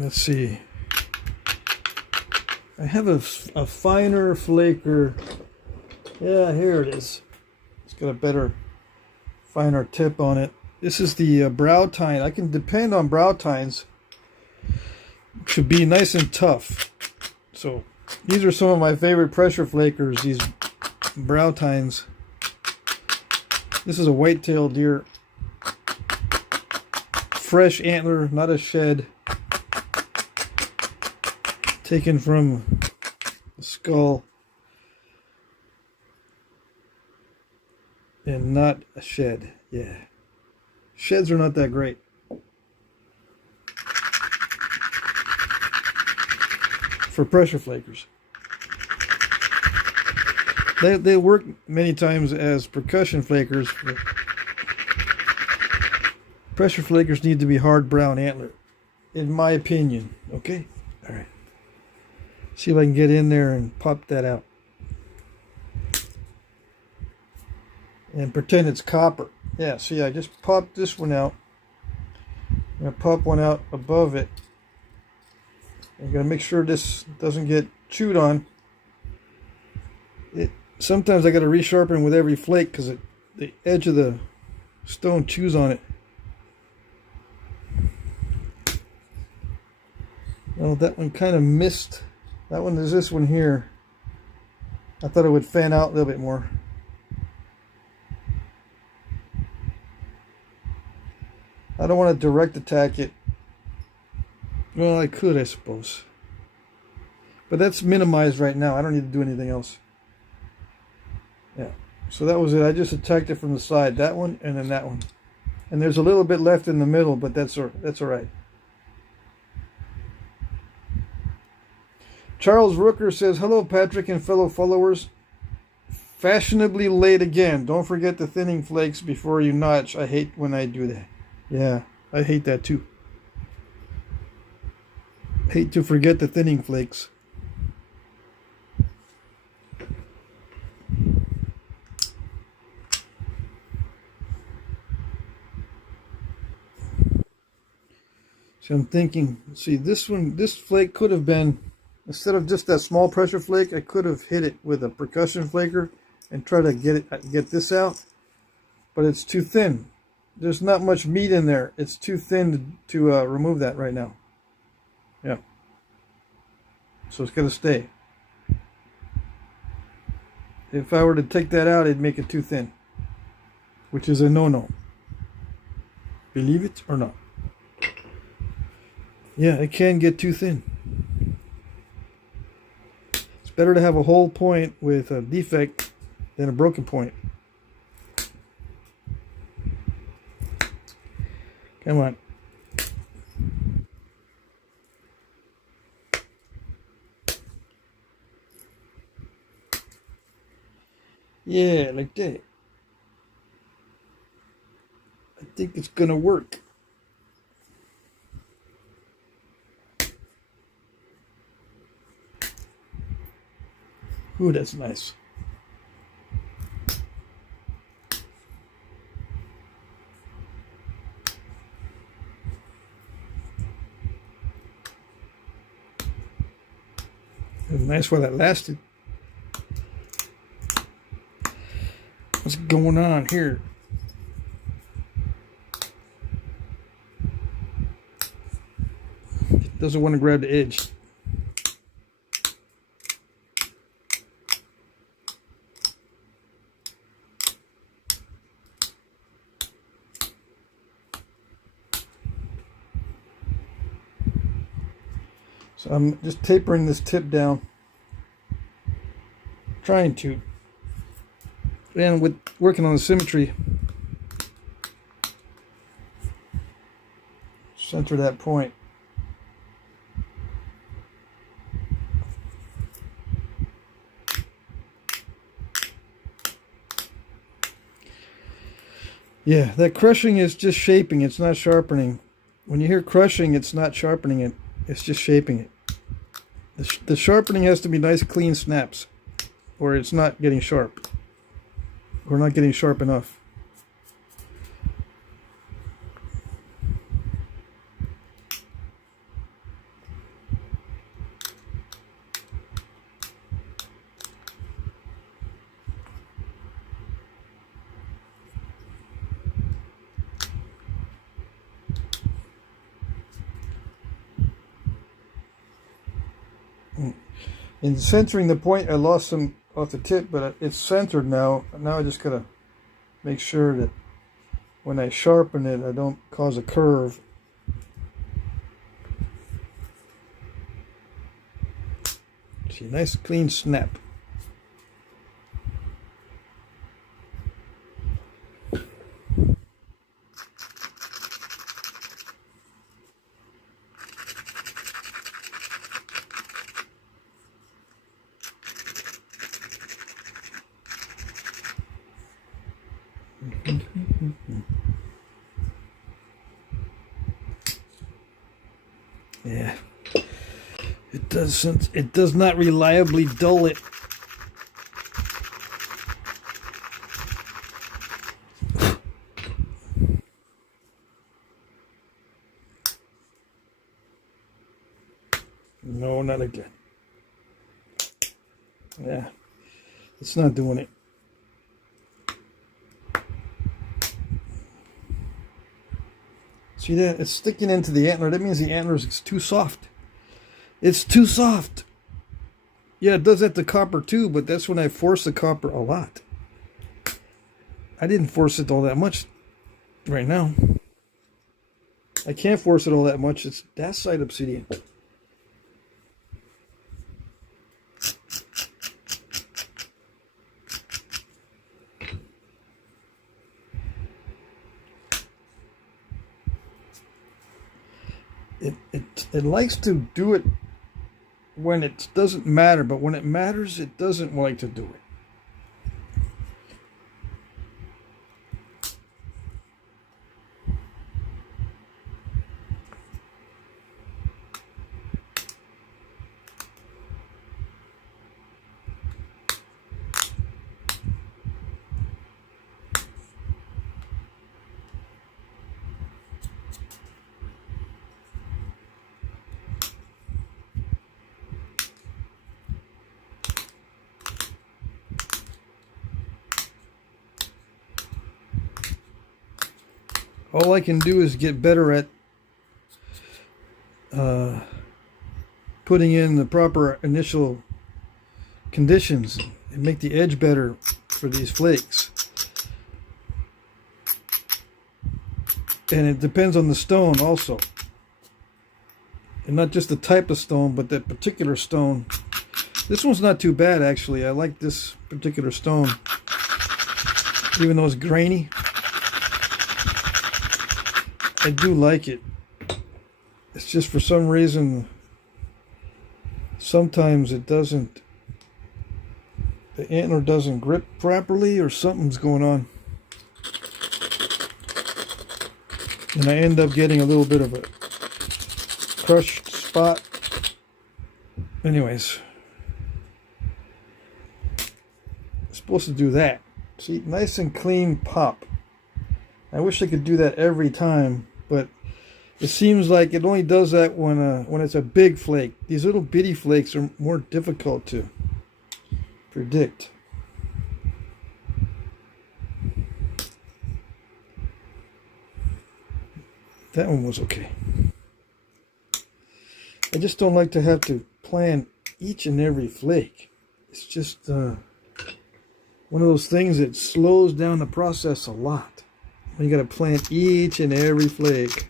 Let's see. I have a finer flaker. Yeah, here it is. It's got a better, finer tip on it. This is the brow tine. I can depend on brow tines to be nice and tough. So These are some of my favorite pressure flakers, these brow tines. This is a white-tailed deer. Fresh antler, not a shed. Taken from the skull. And not a shed. Yeah. Sheds are not that great. For pressure flakers. They work many times as percussion flakers. But pressure flakers need to be hard brown antler, in my opinion. Okay? Alright. See if I can get in there and pop that out. And pretend it's copper. Yeah, see, I just popped this one out. I'm going to pop one out above it. I'm going to make sure this doesn't get chewed on. Sometimes I got to resharpen with every flake because the edge of the stone chews on it. Well, that one kind of missed. That one is this one here. I thought it would fan out a little bit more. I don't want to direct attack it. Well, I could, I suppose. But that's minimized right now. I don't need to do anything else. Yeah. So that was it. I just attacked it from the side. That one and then that one. And there's a little bit left in the middle, but that's all right. Charles Rooker says, hello, Patrick and fellow followers. Fashionably late again. Don't forget the thinning flakes before you notch. I hate when I do that. Yeah, I hate that too. Hate to forget the thinning flakes. So I'm thinking, see, this flake could have been, instead of just that small pressure flake, I could have hit it with a percussion flaker and try to get this out, but it's too thin. There's not much meat in there. It's too thin to remove that right now. Yeah. So it's going to stay. If I were to take that out, it'd make it too thin, which is a no-no. Believe it or not. Yeah, it can get too thin. It's better to have a whole point with a defect than a broken point. Come on. Yeah, like that. I think it's gonna work. Ooh, that's nice. It was nice while that lasted. What's going on here? It doesn't want to grab the edge. So I'm just tapering this tip down. Trying to. And with working on the symmetry, center that point. Yeah, that crushing is just shaping, it's not sharpening. When you hear crushing, it's not sharpening it, it's just shaping it. The sharpening has to be nice, clean snaps, or it's not getting sharp. Or not getting sharp enough. In centering the point, I lost some off the tip, but it's centered now. Now I just gotta make sure that when I sharpen it, I don't cause a curve. See, nice clean snap. Yeah, it does not reliably dull it. No, not again. Yeah, it's not doing it. See that? It's sticking into the antler. That means the antler is too soft. It's too soft. Yeah, it does that to copper too, but that's when I force the copper a lot. I didn't force it all that much right now. I can't force it all that much. It's that side obsidian. It likes to do it when it doesn't matter, but when it matters, it doesn't like to do it. All I can do is get better at putting in the proper initial conditions and make the edge better for these flakes. And it depends on the stone also. And not just the type of stone, but that particular stone. This one's not too bad actually. I like this particular stone. Even though it's grainy. I do like it. It's just for some reason sometimes it doesn't, the antler doesn't grip properly or something's going on. And I end up getting a little bit of a crushed spot. Anyways. I'm supposed to do that. See, nice and clean pop. I wish I could do that every time, but it seems like it only does that when it's a big flake. These little bitty flakes are more difficult to predict. That one was okay. I just don't like to have to plan each and every flake. It's just one of those things that slows down the process a lot. You got to plant each and every flake.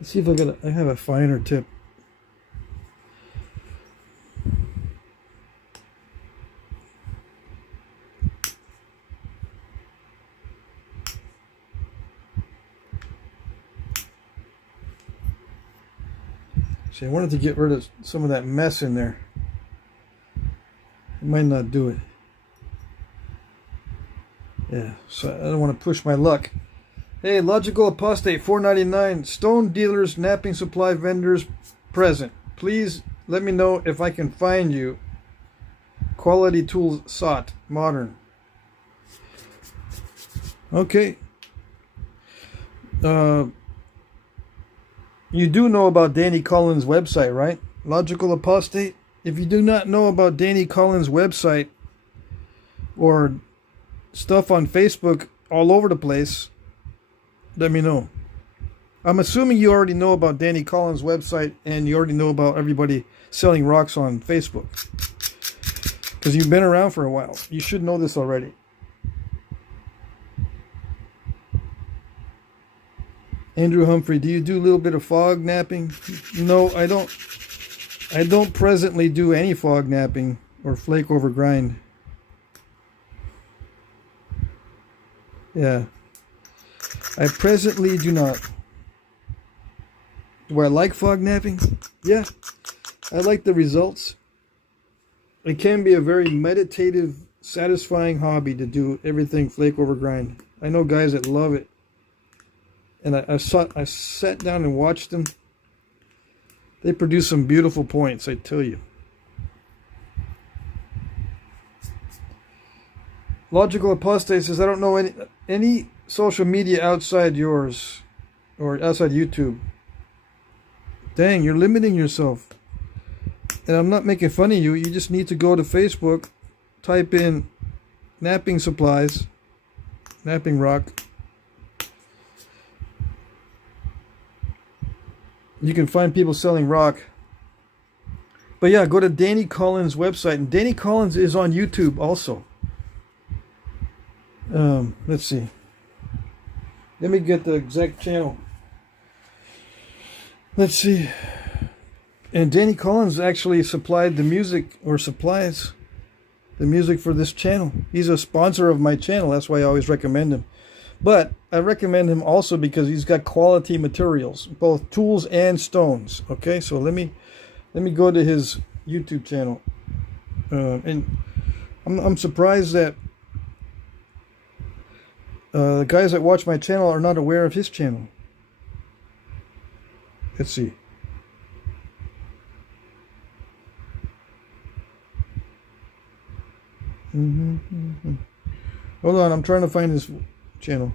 Let's see if I have a finer tip. See, I wanted to get rid of some of that mess in there. I might not do it. Yeah, so I don't want to push my luck. Hey, Logical Apostate 499, stone dealers, knapping supply vendors present. Please let me know if I can find you. Quality tools sought, modern. Okay. You do know about Danny Collins' website, right? Logical Apostate? If you do not know about Danny Collins' website or stuff on Facebook, all over the place, let me know. I'm assuming you already know about Danny Collins' website, and you already know about everybody selling rocks on Facebook, because you've been around for a while. You should know this already. Andrew Humphrey, do you do a little bit of fog napping? No, I don't. I don't presently do any fog napping or flake over grind. Yeah. I presently do not. Do I like fog napping? Yeah. I like the results. It can be a very meditative, satisfying hobby to do everything flake over grind. I know guys that love it. And I sat down and watched them. They produce some beautiful points, I tell you. Logical Apostate says, I don't know any social media outside yours or outside YouTube. Dang, you're limiting yourself. And I'm not making fun of you. You just need to go to Facebook, type in knapping supplies, knapping rock. You can find people selling rock. But yeah, go to Danny Collins' website. And Danny Collins is on YouTube also. Let's see. Let me get the exact channel. Let's see. And Danny Collins actually supplied the music, or supplies the music for this channel. He's a sponsor of my channel. That's why I always recommend him. But I recommend him also because he's got quality materials, both tools and stones. Okay, so let me go to his YouTube channel. And I'm surprised that the guys that watch my channel are not aware of his channel. Let's see. Hold on, I'm trying to find his channel.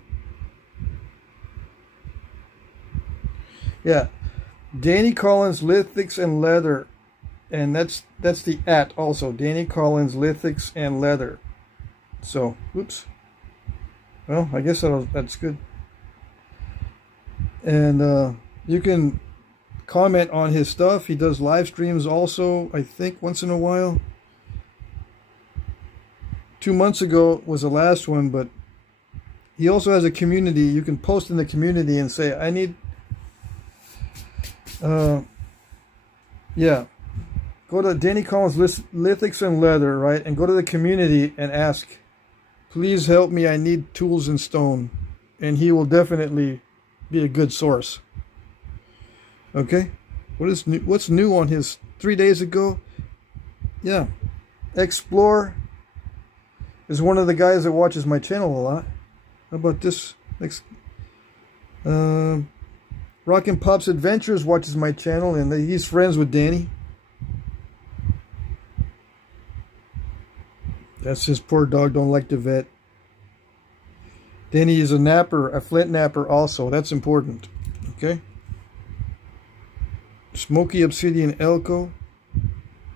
Yeah, Danny Collins Lithics and Leather, and that's the @ also, Danny Collins Lithics and Leather. So, oops. Well, I guess that's good. And you can comment on his stuff. He does live streams also, I think, once in a while. 2 months ago was the last one, but he also has a community. You can post in the community and say, I need, yeah, go to Danny Collins Lithics and Leather, right? And go to the community and ask, please help me, I need tools and stone. And he will definitely be a good source. Okay? What's new on his 3 days ago? Yeah. Explore is one of the guys that watches my channel a lot. How about this? Next, Rockin' Pops Adventures watches my channel, and he's friends with Danny. That's his poor dog don't like to vet. Danny is a napper, a flint napper also. That's important. Okay. Smoky Obsidian Elko.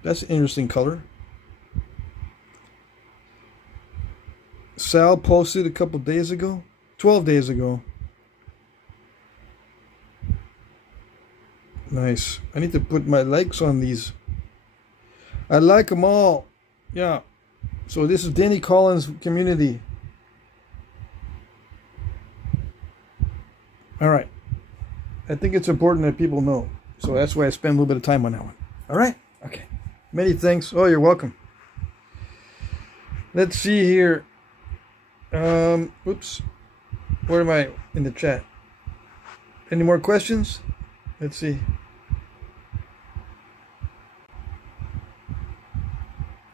That's an interesting color. Sal posted a couple days ago. 12 days ago. Nice. I need to put my likes on these. I like them all. Yeah. So this is Danny Collins community. All right. I think it's important that people know. So that's why I spend a little bit of time on that one. All right? Okay. Many thanks. Oh, you're welcome. Let's see here. Oops. Where am I in the chat? Any more questions? Let's see.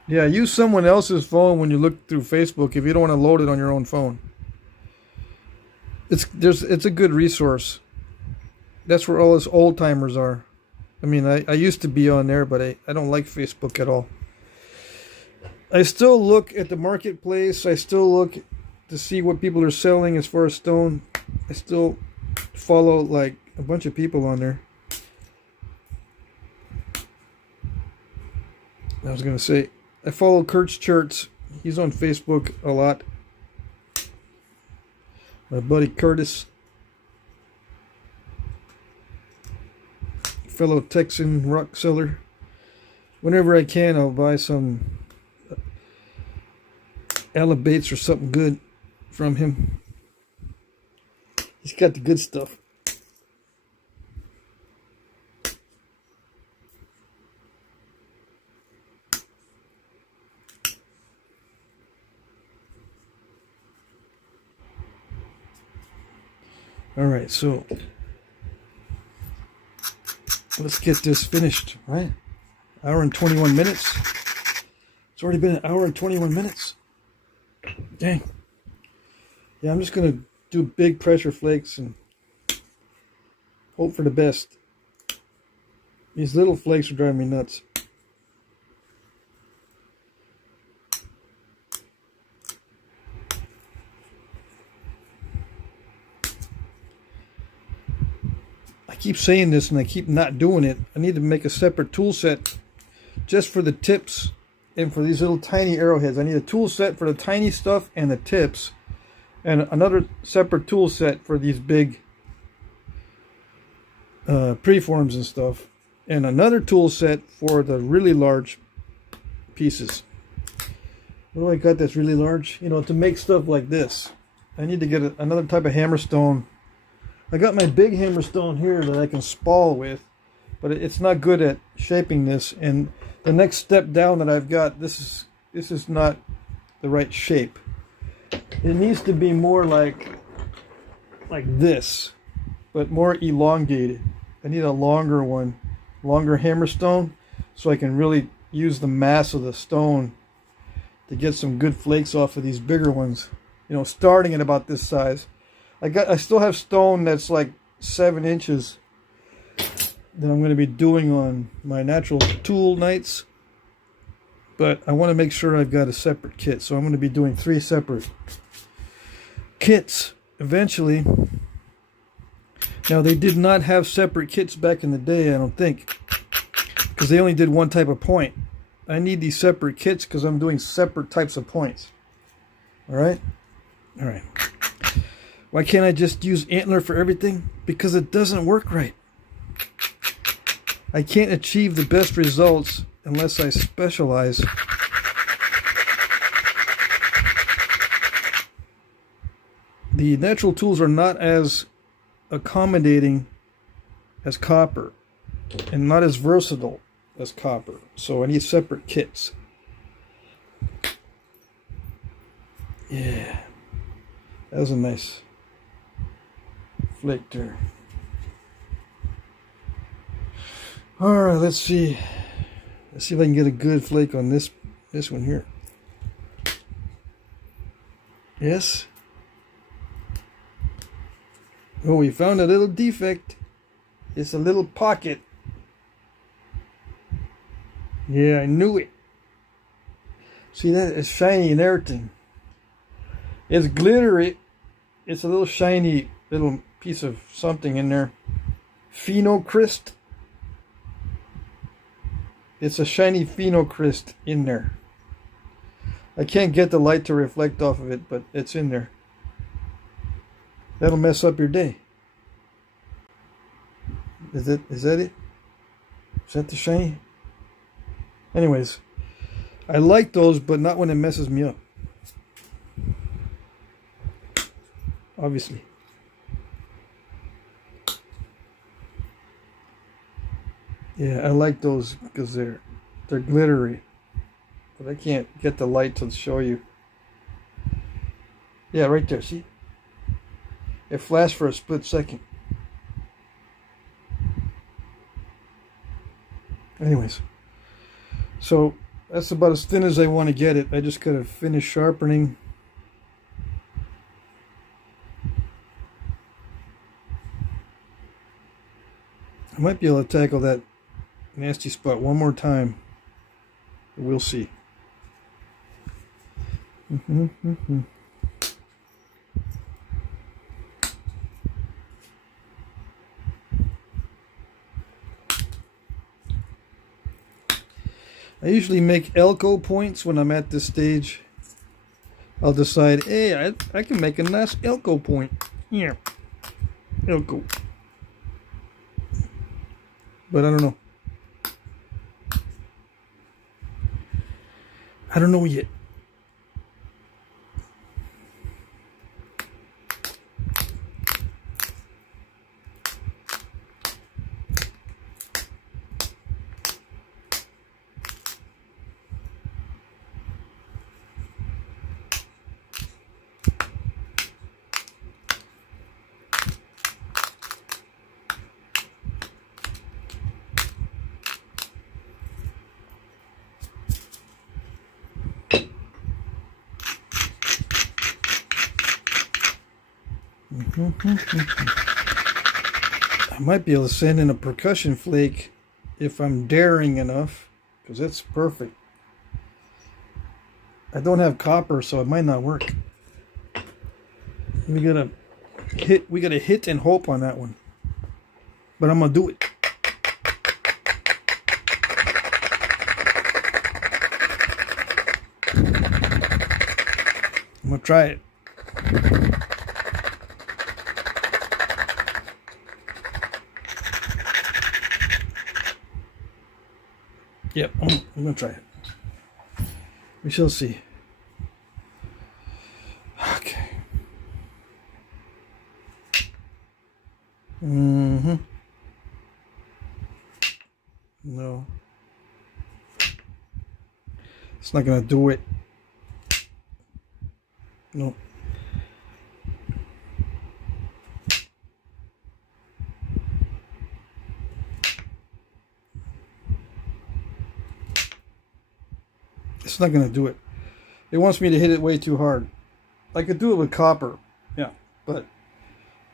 Yeah, use someone else's phone when you look through Facebook if you don't want to load it on your own phone. It's a good resource. That's where all us old timers are. I mean, I used to be on there, but I don't like Facebook at all. I still look at the marketplace. I still look to see what people are selling as far as stone. I still follow like a bunch of people on there. I was gonna say, I follow Kurt's Church. He's on Facebook a lot. My buddy Curtis, fellow Texan rock seller. Whenever I can, I'll buy some elevates or something good from him. He's got the good stuff. All right, so let's get this finished, right? Hour and 21 minutes. It's already been an hour and 21 minutes. Dang. Yeah, I'm just going to do big pressure flakes and hope for the best. These little flakes are driving me nuts. I keep saying this and I keep not doing it. I need to make a separate tool set just for the tips and for these little tiny arrowheads. I need a tool set for the tiny stuff and the tips, and another separate tool set for these big preforms and stuff, and another tool set for the really large pieces. What do I got that's really large? You know, to make stuff like this, I need to get another type of hammerstone. I got my big hammerstone here that I can spall with, but it's not good at shaping this. And the next step down that I've got, this is not the right shape. It needs to be more like this, but more elongated. I need a longer one, longer hammerstone, so I can really use the mass of the stone to get some good flakes off of these bigger ones. You know, starting at about this size. I still have stone that's like 7 inches that I'm going to be doing on my natural tool nights, but I want to make sure I've got a separate kit, so I'm going to be doing 3 separate kits eventually. Now, they did not have separate kits back in the day, I don't think, because they only did one type of point. I need these separate kits because I'm doing separate types of points. All right. Why can't I just use antler for everything? Because it doesn't work right. I can't achieve the best results unless I specialize. The natural tools are not as accommodating as copper and not as versatile as copper, so I need separate kits. Yeah, that was a nice flake there. All right, let's see if I can get a good flake on this one here. Yes. Oh, we found a little defect. It's a little pocket. Yeah, I knew it. See that? It's shiny and everything. It's glittery. It's a little shiny little piece of something in there. Phenocryst. It's a shiny phenocryst in there. I can't get the light to reflect off of it, but it's in there. That'll mess up your day. Is that it? Is that the shiny? Anyways, I like those, but not when it messes me up. Obviously. Yeah, I like those because they're glittery. But I can't get the light to show you. Yeah, right there, see? It flashed for a split second. Anyways, so that's about as thin as I want to get it. I just gotta finish sharpening. I might be able to tackle that nasty spot one more time. We'll see. I usually make Elko points when I'm at this stage. I'll decide, hey, I can make a nice Elko point. Yeah, Elko. But I don't know. I don't know yet. I might be able to send in a percussion flake if I'm daring enough, because that's perfect. I don't have copper, so it might not work. We gotta hit and hope on that one. But I'm gonna do it. I'm gonna try it. Yep, I'm gonna try it. We shall see. Okay. No. It's not gonna do it. No. It's not going to do it. It wants me to hit it way too hard. I could do it with copper. Yeah, but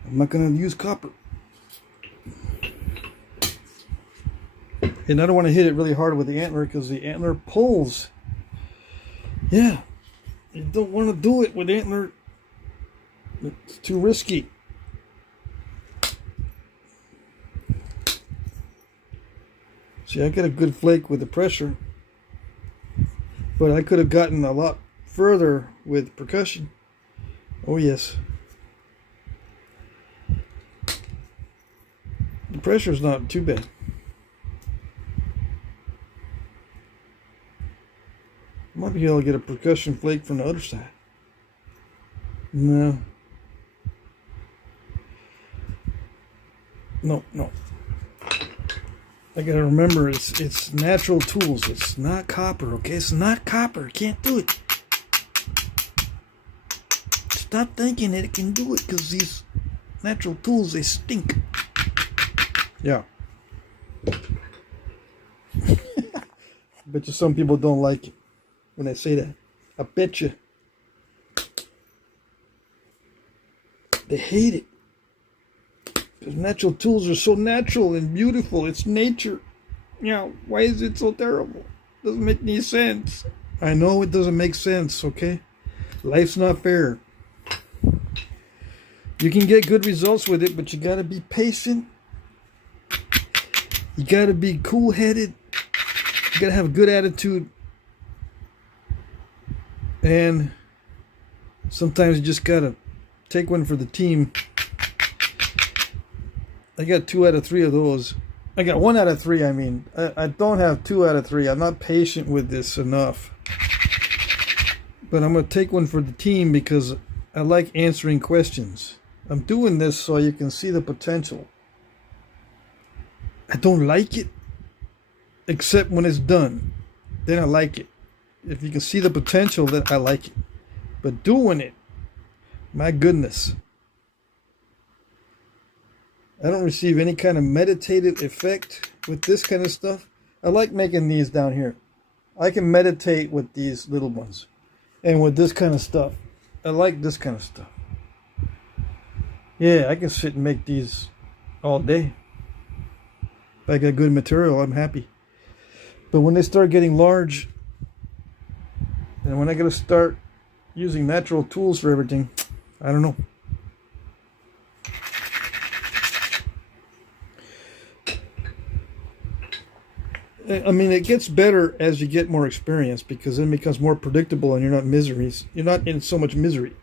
I'm not going to use copper. And I don't want to hit it really hard with the antler because the antler pulls. Yeah, you don't want to do it with antler. It's too risky. See, I got a good flake with the pressure. But I could have gotten a lot further with percussion. Oh yes. The pressure's not too bad. Might be able to get a percussion flake from the other side. No. No. I gotta remember, it's natural tools. It's not copper, okay? It's not copper. Can't do it. Stop thinking that it can do it, because these natural tools, they stink. Yeah. Bet you some people don't like it when I say that. I bet you. They hate it. Because natural tools are so natural and beautiful. It's nature. Yeah, why is it so terrible? Doesn't make any sense. I know it doesn't make sense, okay? Life's not fair. You can get good results with it, but you gotta be patient. You gotta be cool-headed. You gotta have a good attitude. And sometimes you just gotta take one for the team. I got 2 out of 3 of those. I got 1 out of 3, I mean. I don't have 2 out of 3. I'm not patient with this enough. But I'm going to take one for the team because I like answering questions. I'm doing this so you can see the potential. I don't like it, except when it's done. Then I like it. If you can see the potential, then I like it. But doing it, my goodness. I don't receive any kind of meditative effect with this kind of stuff. I like making these down here. I can meditate with these little ones. And with this kind of stuff. I like this kind of stuff. Yeah, I can sit and make these all day. If I got good material, I'm happy. But when they start getting large, and when I gotta start using natural tools for everything, I don't know. I mean, it gets better as you get more experience because then it becomes more predictable and you're not miseries. You're not in so much misery.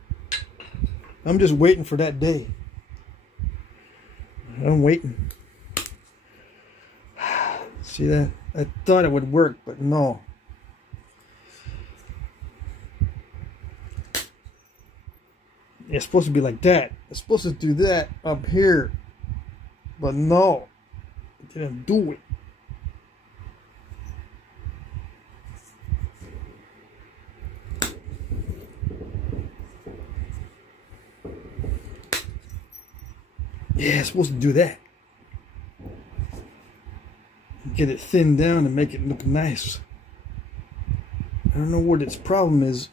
I'm just waiting for that day. I'm waiting. See that? I thought it would work, but no. It's supposed to be like that. It's supposed to do that up here. But no. It didn't do it. Yeah, it's supposed to do that. Get it thinned down and make it look nice. I don't know what its problem is.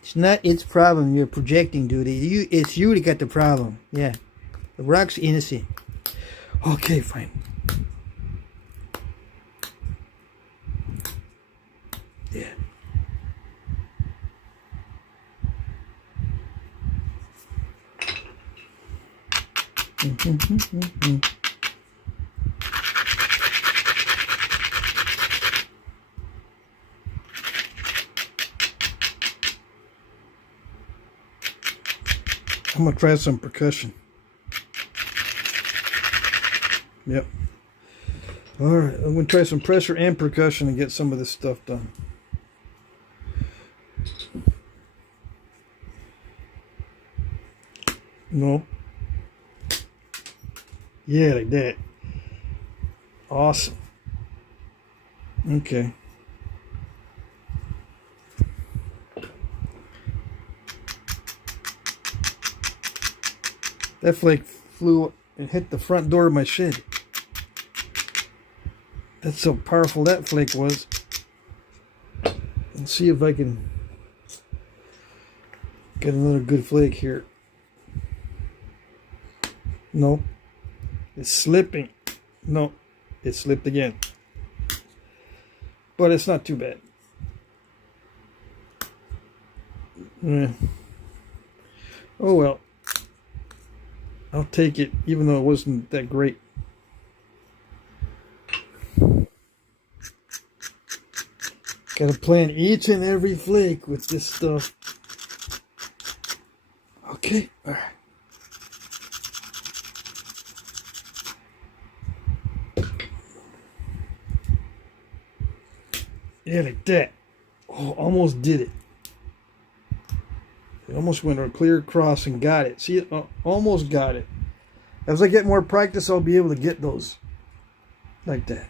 It's not its problem. You're projecting, dude. It's you that got the problem. Yeah. The rock's innocent. Okay, fine. Yeah. I'm gonna try some percussion. Yep. Alright, I'm gonna try some pressure and percussion and get some of this stuff done. No. Yeah, like that. Awesome. Okay. That flake flew and hit the front door of my shed. That's how powerful that flake was. Let's see if I can get another good flake here. No. It's slipping. No. It slipped again. But it's not too bad. Oh well. I'll take it, even though it wasn't that great. Gotta plan each and every flake with this stuff. Okay, alright. Yeah, like that. Oh, almost did it. It almost went clear across and got it. See, it almost got it. As I get more practice, I'll be able to get those like that.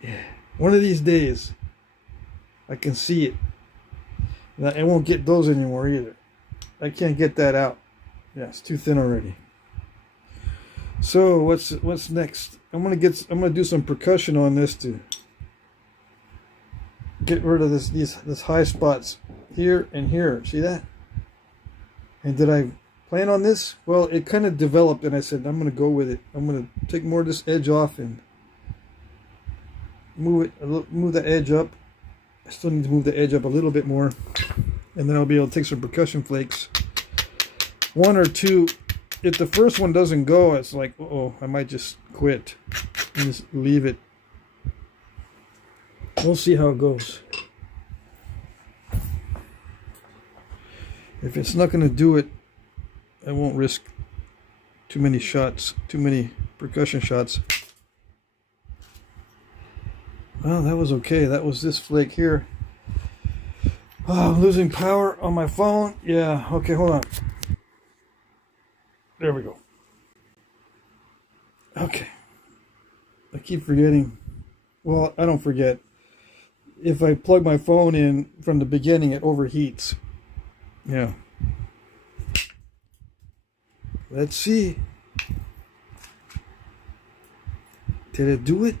Yeah. One of these days, I can see it. And I won't get those anymore either. I can't get that out. Yeah, it's too thin already. So what's next? I'm gonna do some percussion on this to get rid of this high spots here and here. See that? And did I plan on this? Well, it kind of developed, and I said I'm going to go with it. I'm going to take more of this edge off and move the edge up. I still need to move the edge up a little bit more, and then I'll be able to take some percussion flakes. One or two. If the first one doesn't go, it's like, uh-oh, I might just quit and just leave it. We'll see how it goes. If it's not going to do it, I won't risk too many shots, too many percussion shots. Well, that was okay. That was this flake here. Oh, I'm losing power on my phone. Yeah, okay, hold on. There we go. Okay. I keep forgetting. Well, I don't forget. If I plug my phone in from the beginning, it overheats. Yeah. Let's see. Did it do it?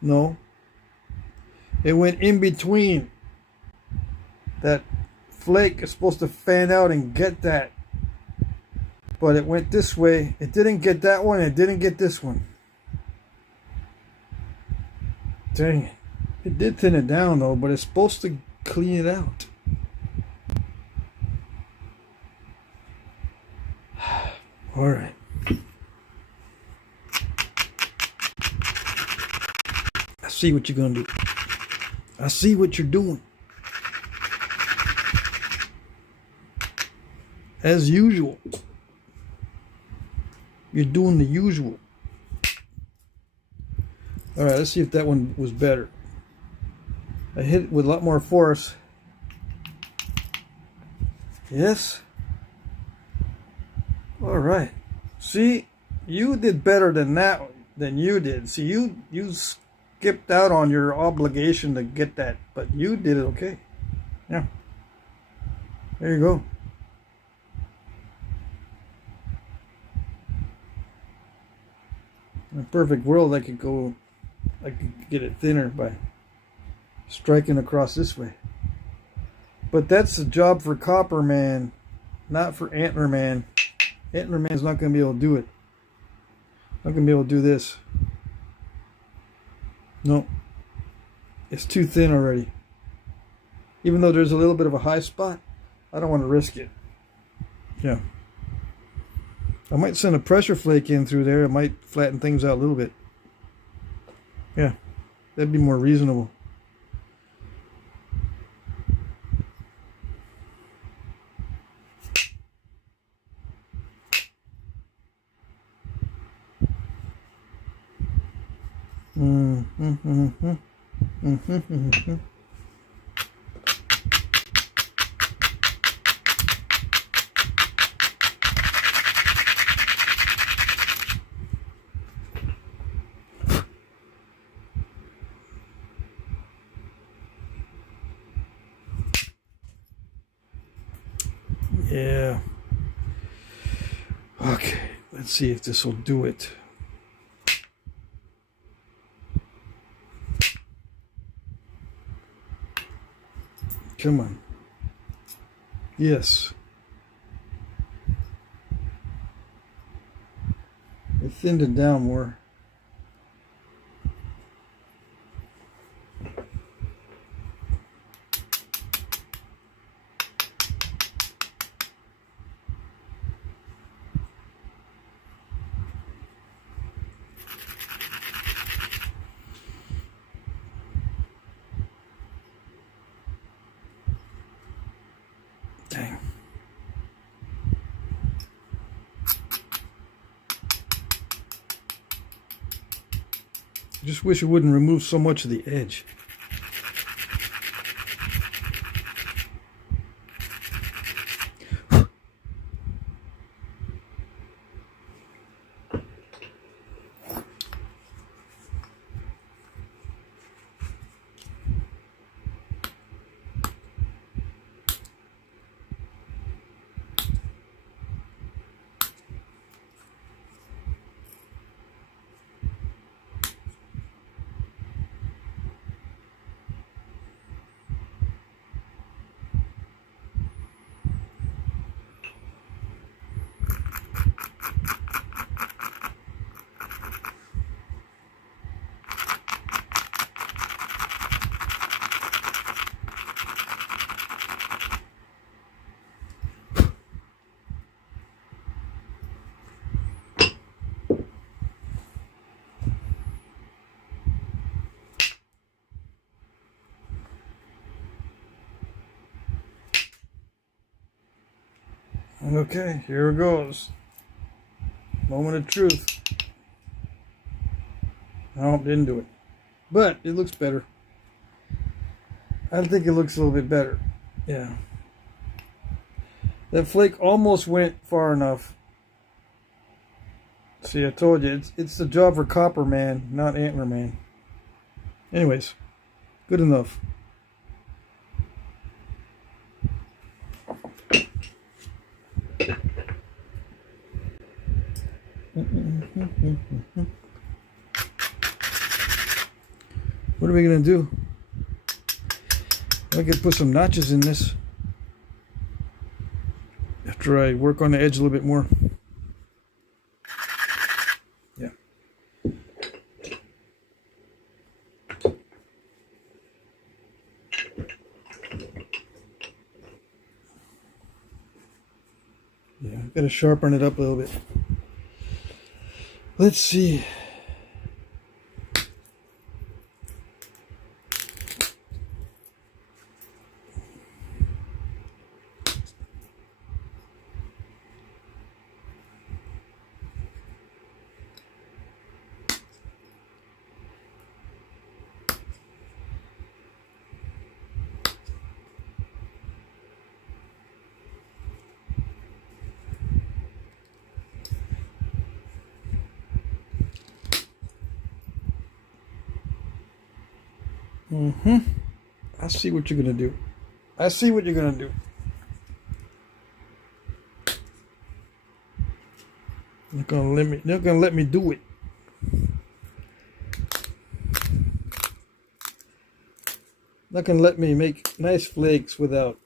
No. It went in between. That flake is supposed to fan out and get that. But it went this way. It didn't get that one. It didn't get this one. Dang it. It did thin it down though, but it's supposed to clean it out. All right. I see what you're gonna do. I see what you're doing. As usual. You're doing the usual. All right, let's see if that one was better. I hit it with a lot more force. Yes. All right. See, you did better than that, than you did. See, you skipped out on your obligation to get that, but you did it okay. Yeah. There you go. In a perfect world, I could get it thinner by striking across this way. But that's a job for Copper Man, not for Antler Man. Antler Man's not going to be able to do it. Not going to be able to do this. No. It's too thin already. Even though there's a little bit of a high spot, I don't want to risk it. Yeah. I might send a pressure flake in through there. It might flatten things out a little bit. Yeah. That'd be more reasonable. Yeah. Okay, let's see if this will do it. Come on. Yes. I thinned it down more. Dang. I just wish it wouldn't remove so much of the edge. Okay, here it goes. Moment of truth. No, didn't do it. But it looks better. I think it looks a little bit better. Yeah. That flake almost went far enough. See, I told you, it's the job for Copper Man, not Antler Man. Anyways, good enough. What are we gonna do? I could put some notches in this after I work on the edge a little bit more. Yeah. Yeah, I've got to sharpen it up a little bit. Let's see. I see what you're gonna do. I see what you're gonna do. Not gonna let me do it. Not gonna let me make nice flakes without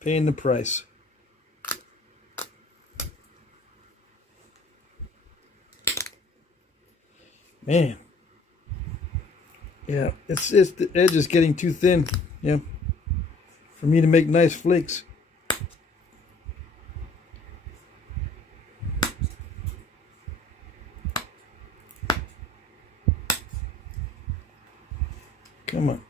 paying the price. Man. Yeah, it's the edge is getting too thin. Yeah, for me to make nice flakes. Come on.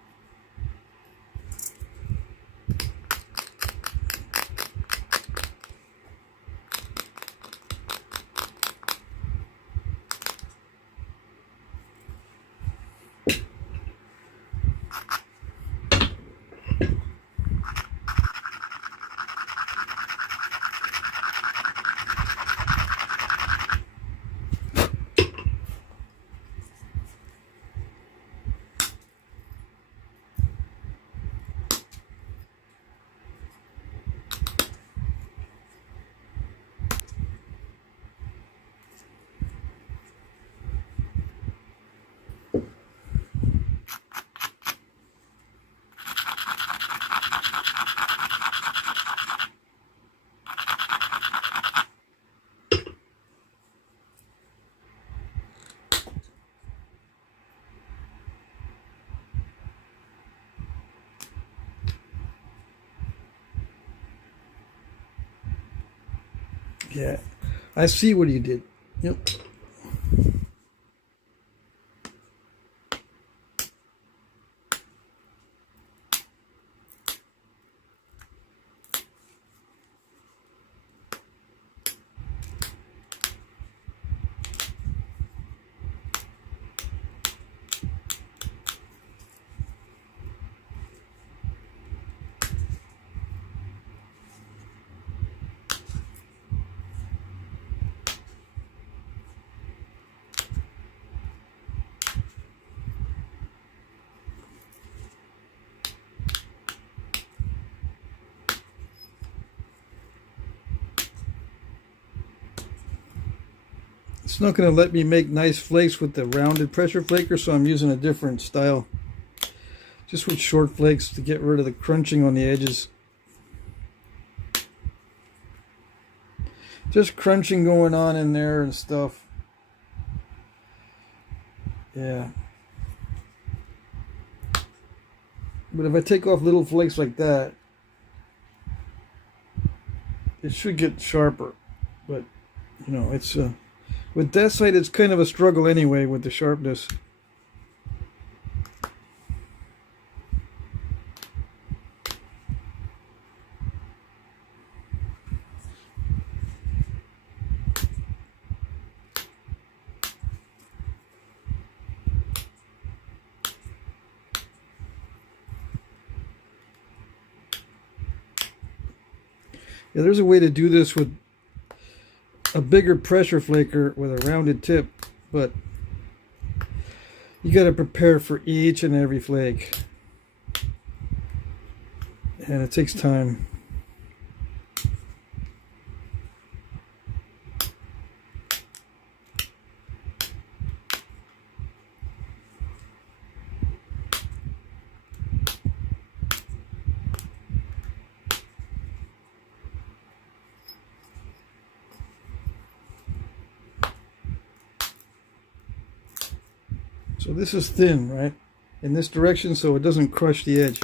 Yeah, I see what you did. Yep. It's not going to let me make nice flakes with the rounded pressure flaker, so I'm using a different style. Just with short flakes to get rid of the crunching on the edges. Just crunching going on in there and stuff. Yeah. But if I take off little flakes like that, it should get sharper. But, you know, it's... with that side, it's kind of a struggle anyway with the sharpness. Yeah, there's a way to do this with a bigger pressure flaker with a rounded tip, but you got to prepare for each and every flake, and it takes time. So this is thin, right? In this direction, so it doesn't crush the edge.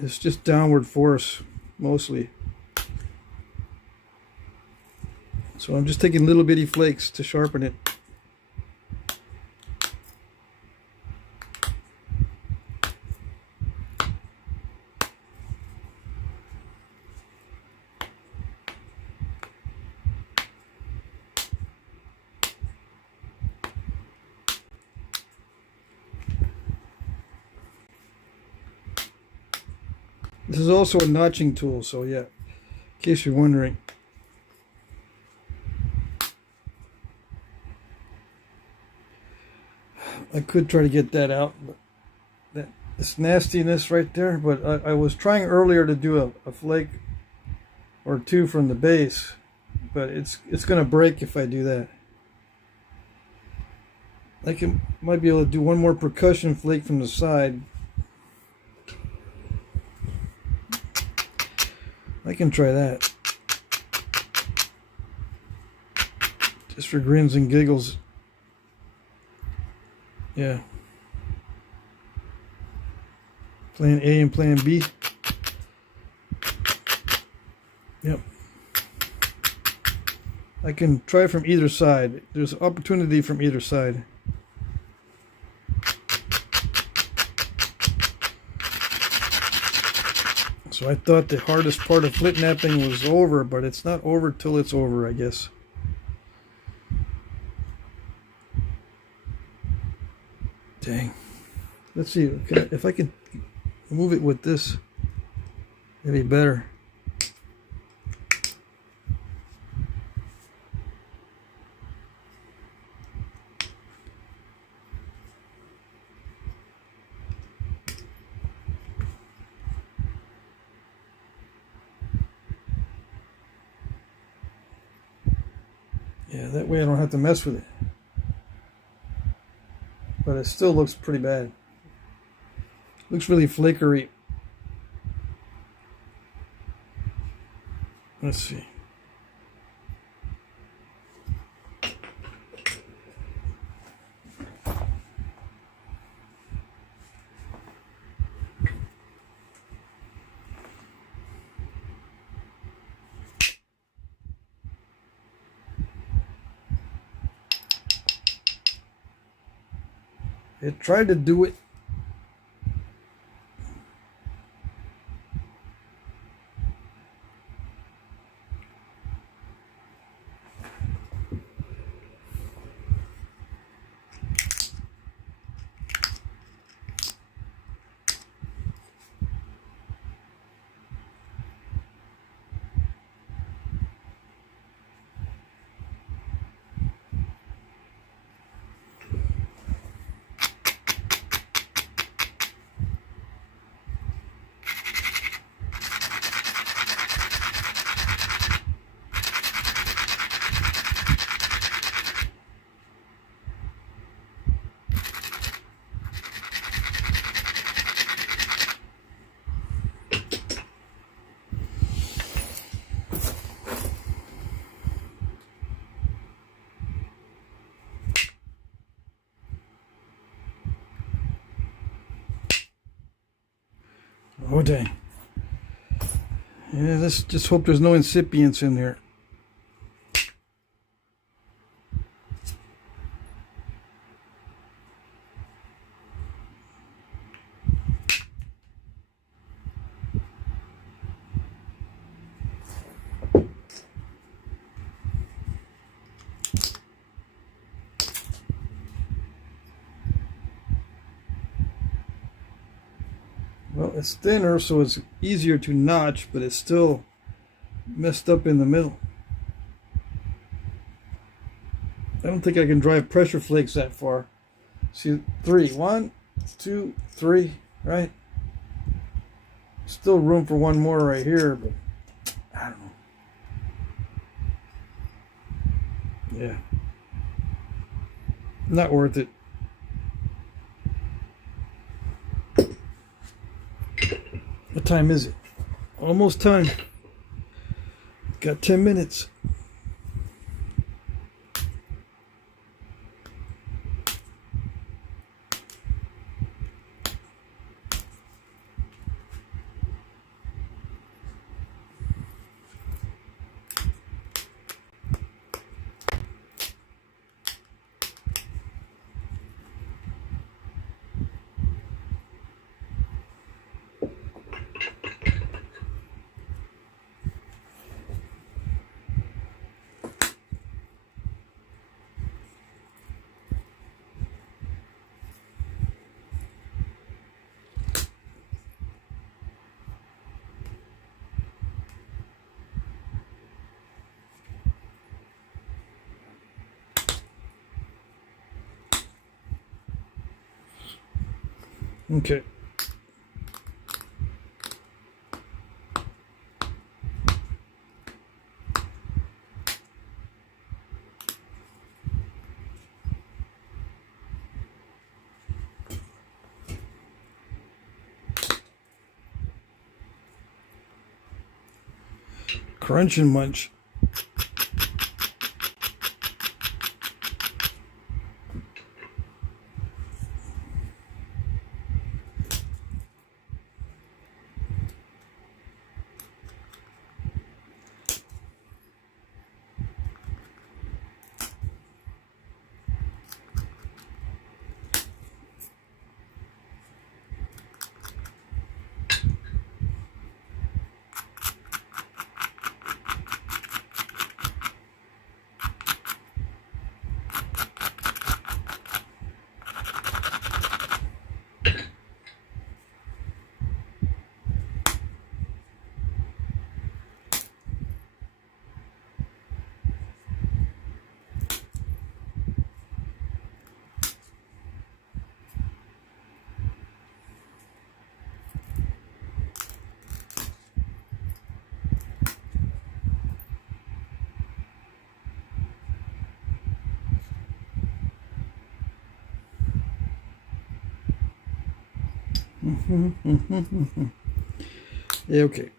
It's just downward force, mostly. So I'm just taking little bitty flakes to sharpen it. This is also a notching tool, so yeah, in case you're wondering. I could try to get that out, but it's nastiness right there. But I was trying earlier to do a flake or two from the base, but it's going to break if I do that. Might be able to do one more percussion flake from the side. I can try that. Just for grins and giggles. Yeah. Plan A and plan B. Yep. I can try from either side. There's opportunity from either side. So I thought the hardest part of Flintknapping was over, but it's not over till it's over, I guess. Dang. Let's see if I can move it with this. It'd be better. Yeah, that way I don't have to mess with it. But it still looks pretty bad. Looks really flakery. Let's see. It tried to do it. Oh dang. Yeah, let's just hope there's no incipients in there. Well, it's thinner, so it's easier to notch, but it's still messed up in the middle. I don't think I can drive pressure flakes that far. See, 3. 1, 2, 3, right? Still room for one more right here, but I don't know. Yeah. Not worth it. What time is it? Almost time. Got 10 minutes. Okay. Crunch and munch. Yeah, okay.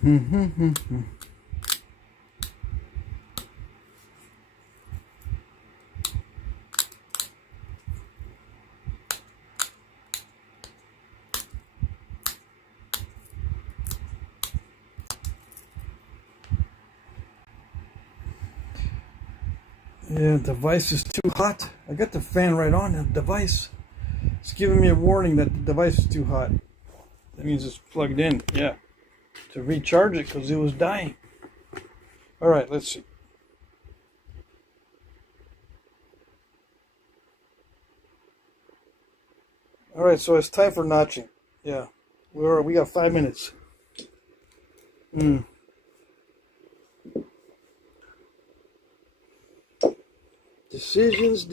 Yeah, device is too hot. I got the fan right on the device. It's giving me a warning that the device is too hot. That means it's plugged in, yeah. To recharge it because it was dying. All right, let's see. All right, so it's time for notching. Yeah, we got 5 minutes. Decisions.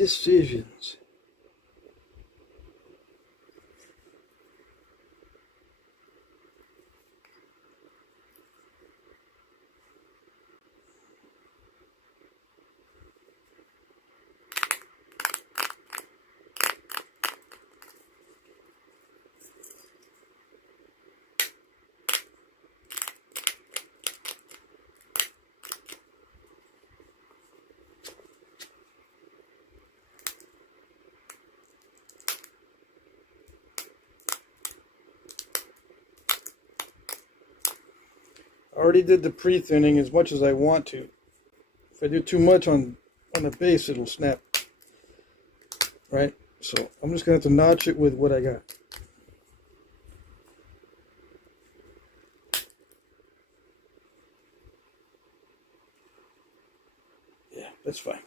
I already did the pre-thinning as much as I want to. If I do too much on the base, it'll snap. Right? So I'm just going to have to notch it with what I got. Yeah, that's fine.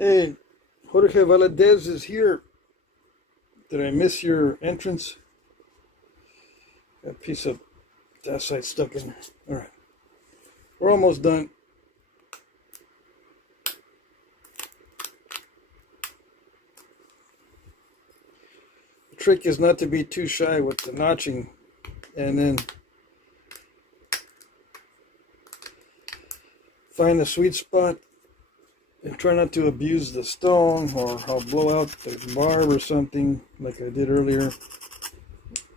Hey, Jorge Valadez is here. Did I miss your entrance? Got a piece of that side stuck in there. Alright. We're almost done. The trick is not to be too shy with the notching, and then find the sweet spot and try not to abuse the stone, or I'll blow out the barb or something like I did earlier.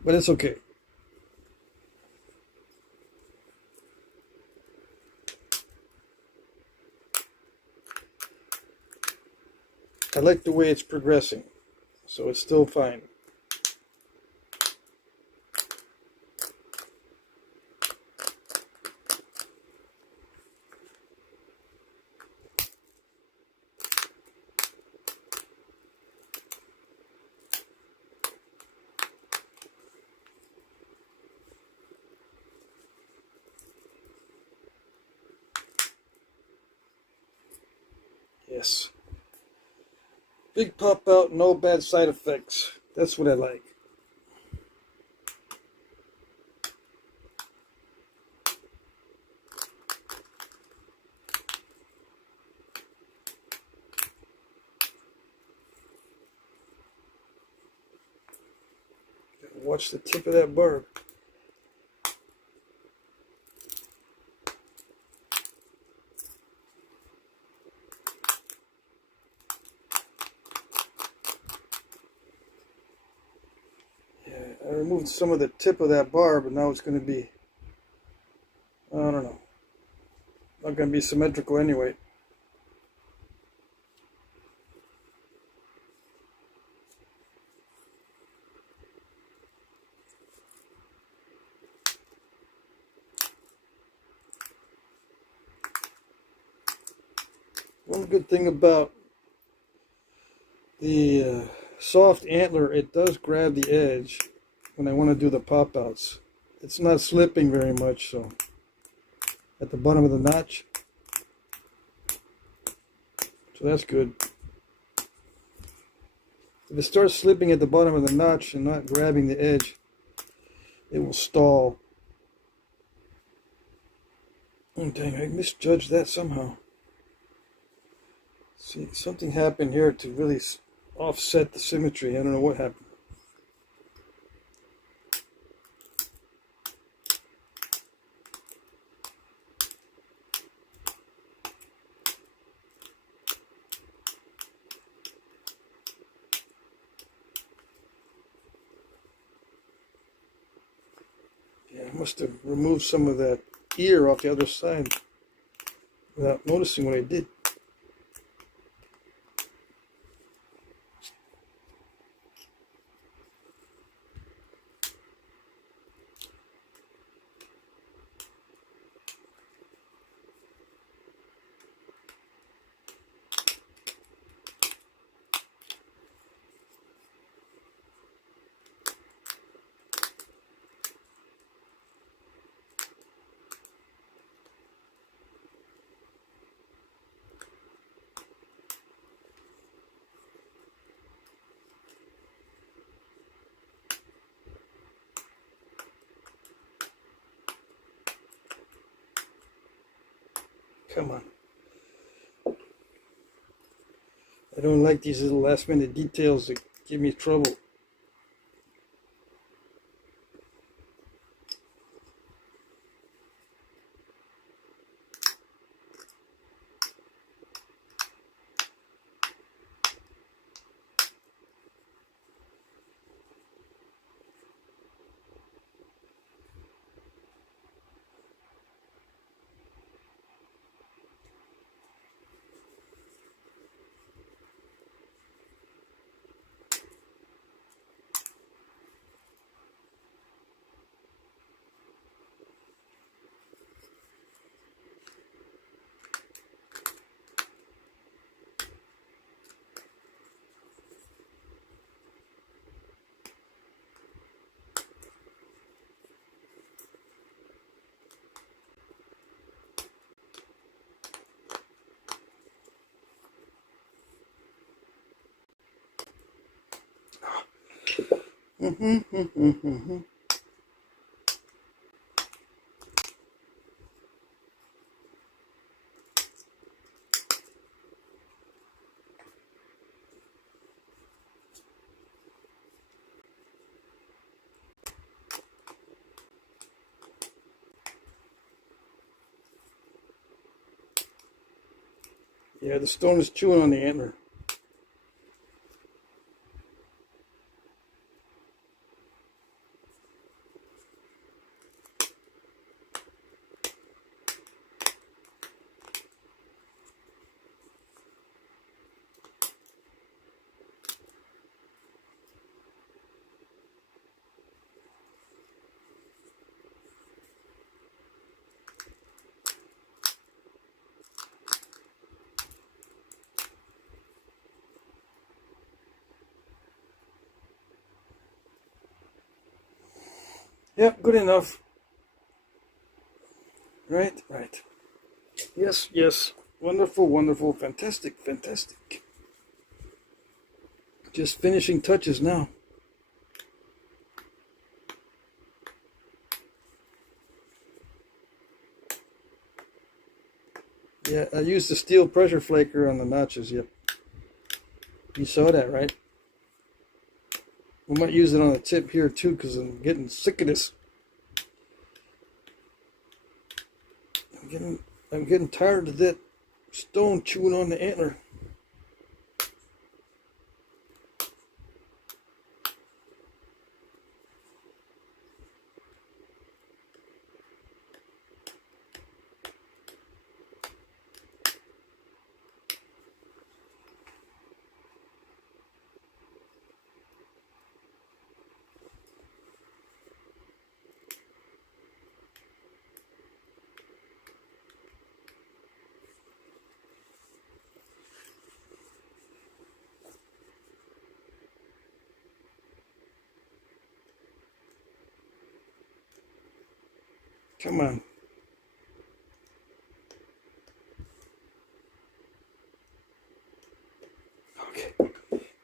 But it's okay. I like the way it's progressing, so it's still fine. Yes. Big pop out, no bad side effects. That's what I like. Watch the tip of that barb. I removed some of the tip of that barb, and now it's going to be, I don't know, not going to be symmetrical anyway. One good thing about the soft antler, it does grab the edge when I want to do the pop outs. It's not slipping very much, so at the bottom of the notch. So that's good. If it starts slipping at the bottom of the notch and not grabbing the edge, it will stall. Oh dang, I misjudged that somehow. See, something happened here to really offset the symmetry. I don't know what happened. Yeah, I must have removed some of that ear off the other side without noticing what I did. Come on. I don't like these little last minute details that give me trouble. Yeah, the stone is chewing on the antler. Yep, good enough. Right, right. Yes, yes. Wonderful, wonderful, fantastic, fantastic. Just finishing touches now. Yeah, I used the steel pressure flaker on the notches, yep. You saw that, right? We might use it on the tip here too, because I'm getting sick of this. I'm getting tired of that stone chewing on the antler. Come on. Okay.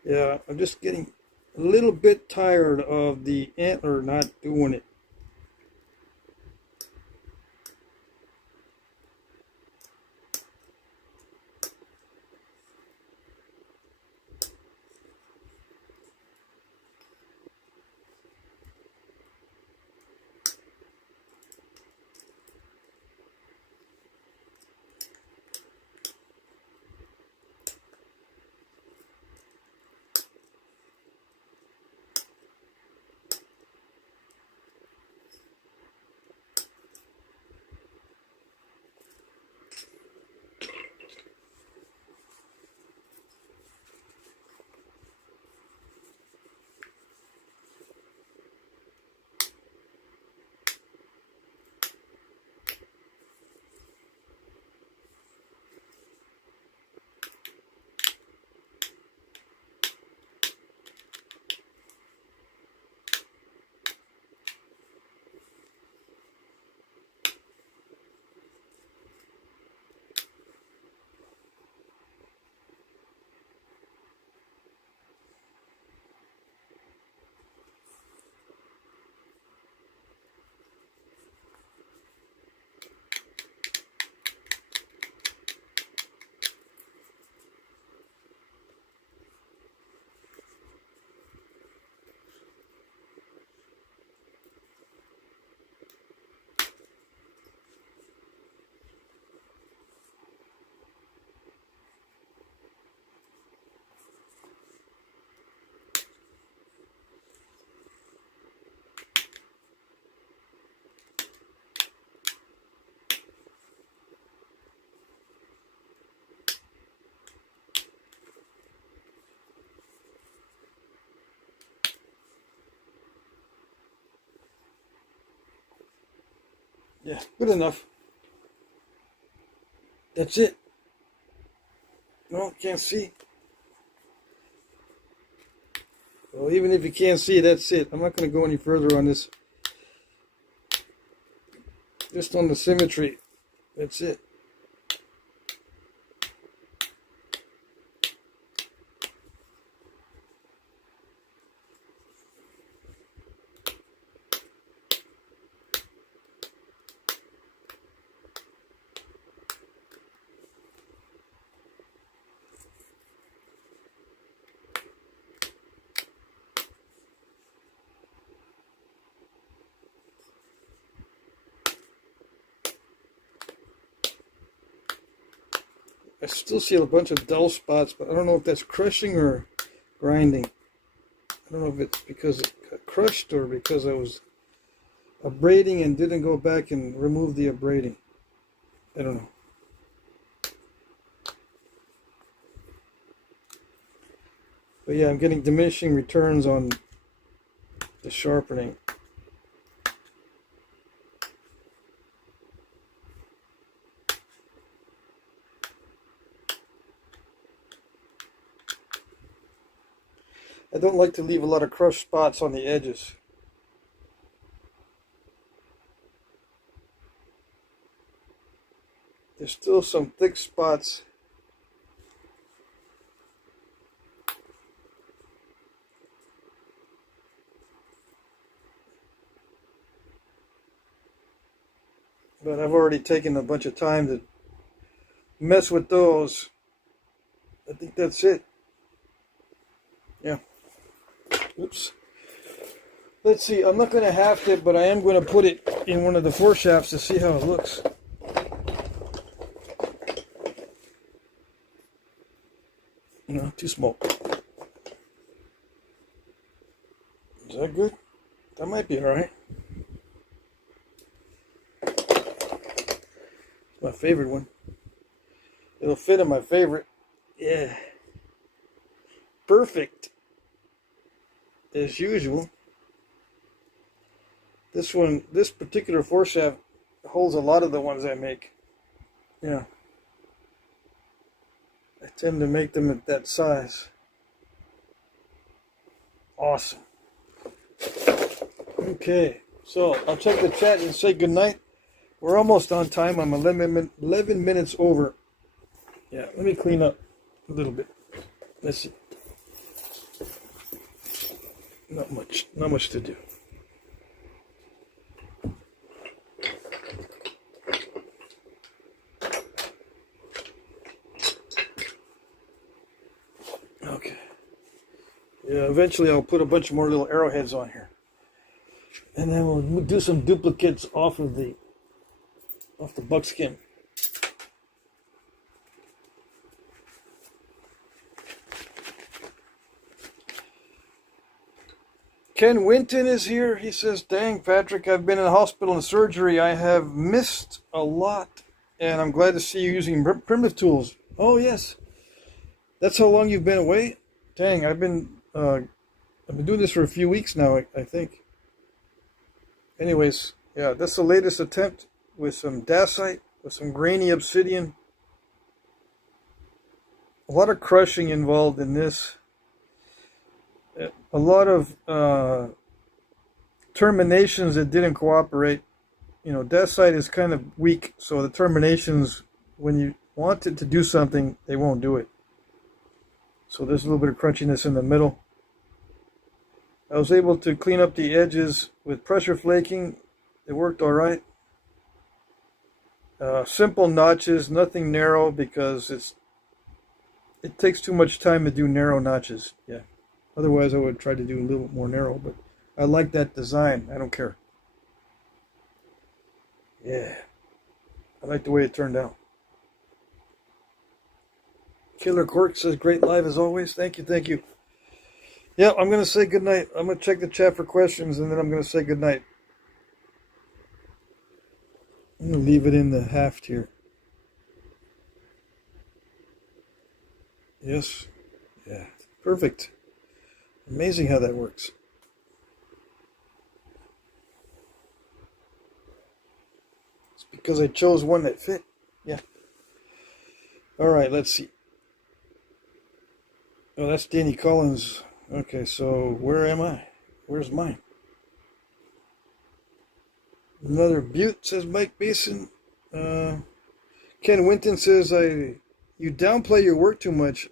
Yeah, I'm just getting a little bit tired of the antler not doing it. Yeah, good enough. That's it. No, can't see. Well, even if you can't see, that's it. I'm not going to go any further on this. Just on the symmetry. That's it. I still see a bunch of dull spots, but I don't know if that's crushing or grinding. I don't know if it's because it got crushed or because I was abrading and didn't go back and remove the abrading. I don't know. But yeah, I'm getting diminishing returns on the sharpening. I don't like to leave a lot of crushed spots on the edges. There's still some thick spots. But I've already taken a bunch of time to mess with those. I think that's it. Yeah. Oops. Let's see. I'm not going to haft it, but I am going to put it in one of the foreshafts to see how it looks. No, too small. Is that good? That might be alright. My favorite one. It'll fit in my favorite. Yeah. Perfect. As usual. This one, this particular foreshaft holds a lot of the ones I make. Yeah. I tend to make them at that size. Awesome. Okay. So I'll check the chat and say goodnight. We're almost on time. I'm 11 minutes over. Yeah, let me clean up a little bit. Let's see. Not much to do. Okay. Yeah, eventually I'll put a bunch more little arrowheads on here. And then we'll do some duplicates off the buckskin. Ken Winton is here. He says, "Dang, Patrick, I've been in the hospital and surgery. I have missed a lot, and I'm glad to see you using primitive tools." Oh, yes. That's how long you've been away? Dang, I've been doing this for a few weeks now, I think. Anyways, yeah, that's the latest attempt with some dacite, with some grainy obsidian. A lot of crushing involved in this. A lot of terminations that didn't cooperate. You know, dacite is kind of weak, so the terminations, when you want it to do something, they won't do it. So there's a little bit of crunchiness in the middle. I was able to clean up the edges with pressure flaking. It worked all right. Simple notches, nothing narrow, because it takes too much time to do narrow notches. Yeah. Otherwise, I would try to do a little bit more narrow, but I like that design. I don't care. Yeah. I like the way it turned out. Killer Cork says, "Great live as always." Thank you, thank you. Yeah, I'm going to say goodnight. I'm going to check the chat for questions, and then I'm going to say goodnight. I'm going to leave it in the haft here. Yes. Yeah. Perfect. Amazing how that works. It's because I chose one that fit. Yeah. All right, let's see. Oh, that's Danny Collins. Okay, so where am I? Where's mine? Another butte, says Mike Mason. Ken Winton says, you downplay your work too much.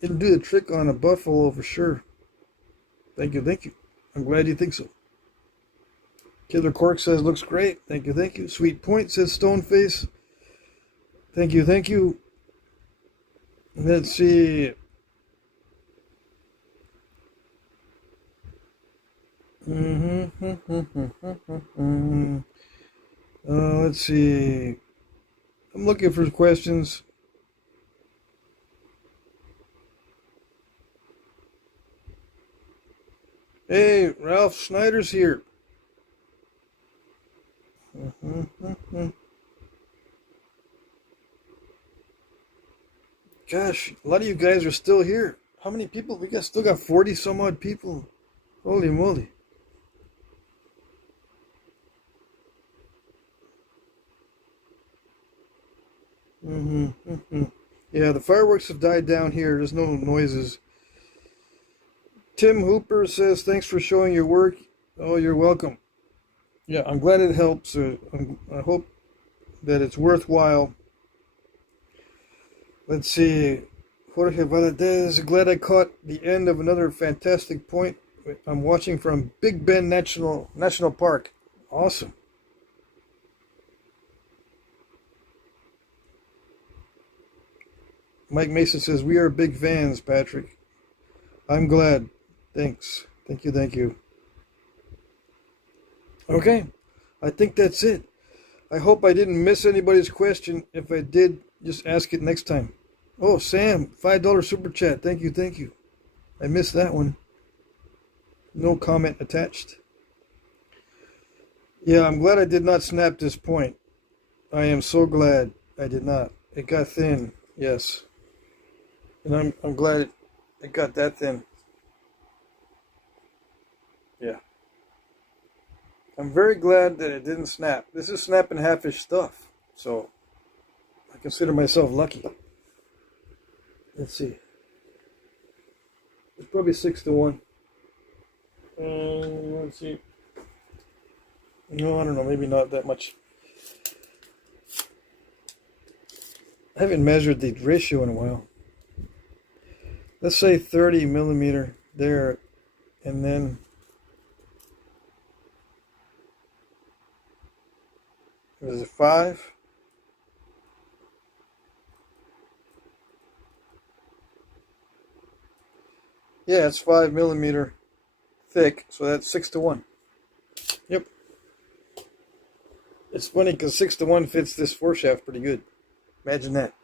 It'll do the trick on a buffalo for sure. Thank you, thank you. I'm glad you think so. Killer Cork says, "Looks great." Thank you, thank you. Sweet Point says, "Stoneface." Thank you, thank you. Let's see. Let's see. I'm looking for questions. Hey, Ralph Schneider's here. Gosh, a lot of you guys are still here. How many people? We still got 40 some odd people. Holy moly. Yeah, the fireworks have died down here. There's no noises. Tim Hooper says, "Thanks for showing your work." Oh, you're welcome. Yeah, I'm glad it helps. I hope that it's worthwhile. Let's see. Jorge Valadez, glad I caught the end of another fantastic point. I'm watching from Big Bend National Park. Awesome. Mike Mason says, "We are big fans, Patrick." I'm glad. Thanks. Thank you, thank you. Okay, I think that's it. I hope I didn't miss anybody's question. If I did, just ask it next time. Oh, Sam, $5 super chat. Thank you, thank you. I missed that one. No comment attached. Yeah, I'm glad I did not snap this point. I am so glad I did not. It got thin, yes. And I'm glad it got that thin. Yeah. I'm very glad that it didn't snap. This is snap and half-ish stuff. So I consider myself lucky. Let's see. It's probably 6-1. Let's see. No, I don't know, maybe not that much. I haven't measured the ratio in a while. Let's say 30 millimeter there, and then is it 5? Yeah, it's 5 millimeter thick, so that's 6:1. Yep. It's funny because 6:1 fits this foreshaft pretty good. Imagine that.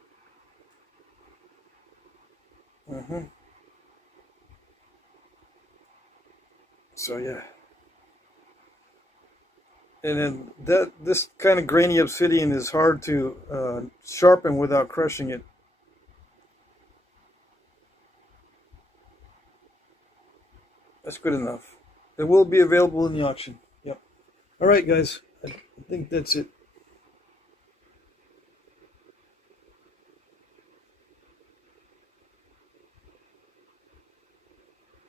So yeah. And then this kind of grainy obsidian is hard to sharpen without crushing it. That's good enough. It will be available in the auction. Yep. All right, guys. I think that's it.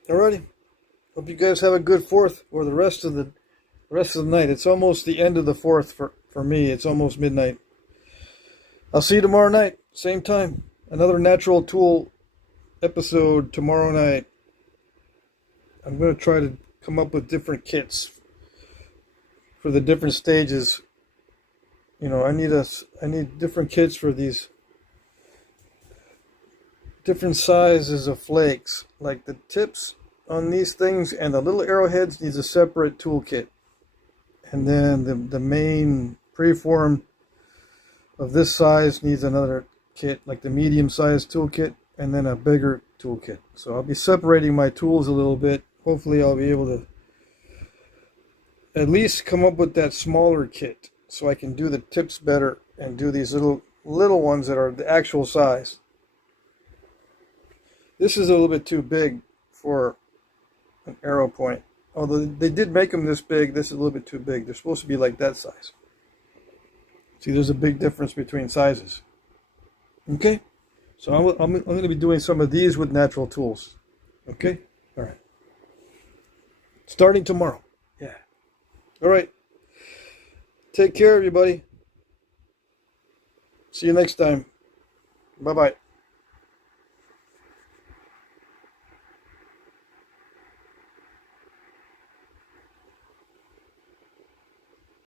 Alrighty. Hope you guys have a good 4th or the rest of the night. It's almost the end of the 4th for me. It's almost midnight. I'll see you tomorrow night, same time. Another Natural Tool episode tomorrow night. I'm going to try to come up with different kits for the different stages. You know, I need different kits for these different sizes of flakes. Like the tips on these things and the little arrowheads needs a separate toolkit. And then the main preform of this size needs another kit, like the medium sized toolkit, and then a bigger toolkit. So I'll be separating my tools a little bit. Hopefully I'll be able to at least come up with that smaller kit so I can do the tips better and do these little ones that are the actual size. This is a little bit too big for an arrow point. Although they did make them this big, this is a little bit too big. They're supposed to be like that size. See, there's a big difference between sizes. Okay? So I'm going to be doing some of these with natural tools. Okay? All right. Starting tomorrow. Yeah. All right. Take care, everybody. See you next time. Bye-bye.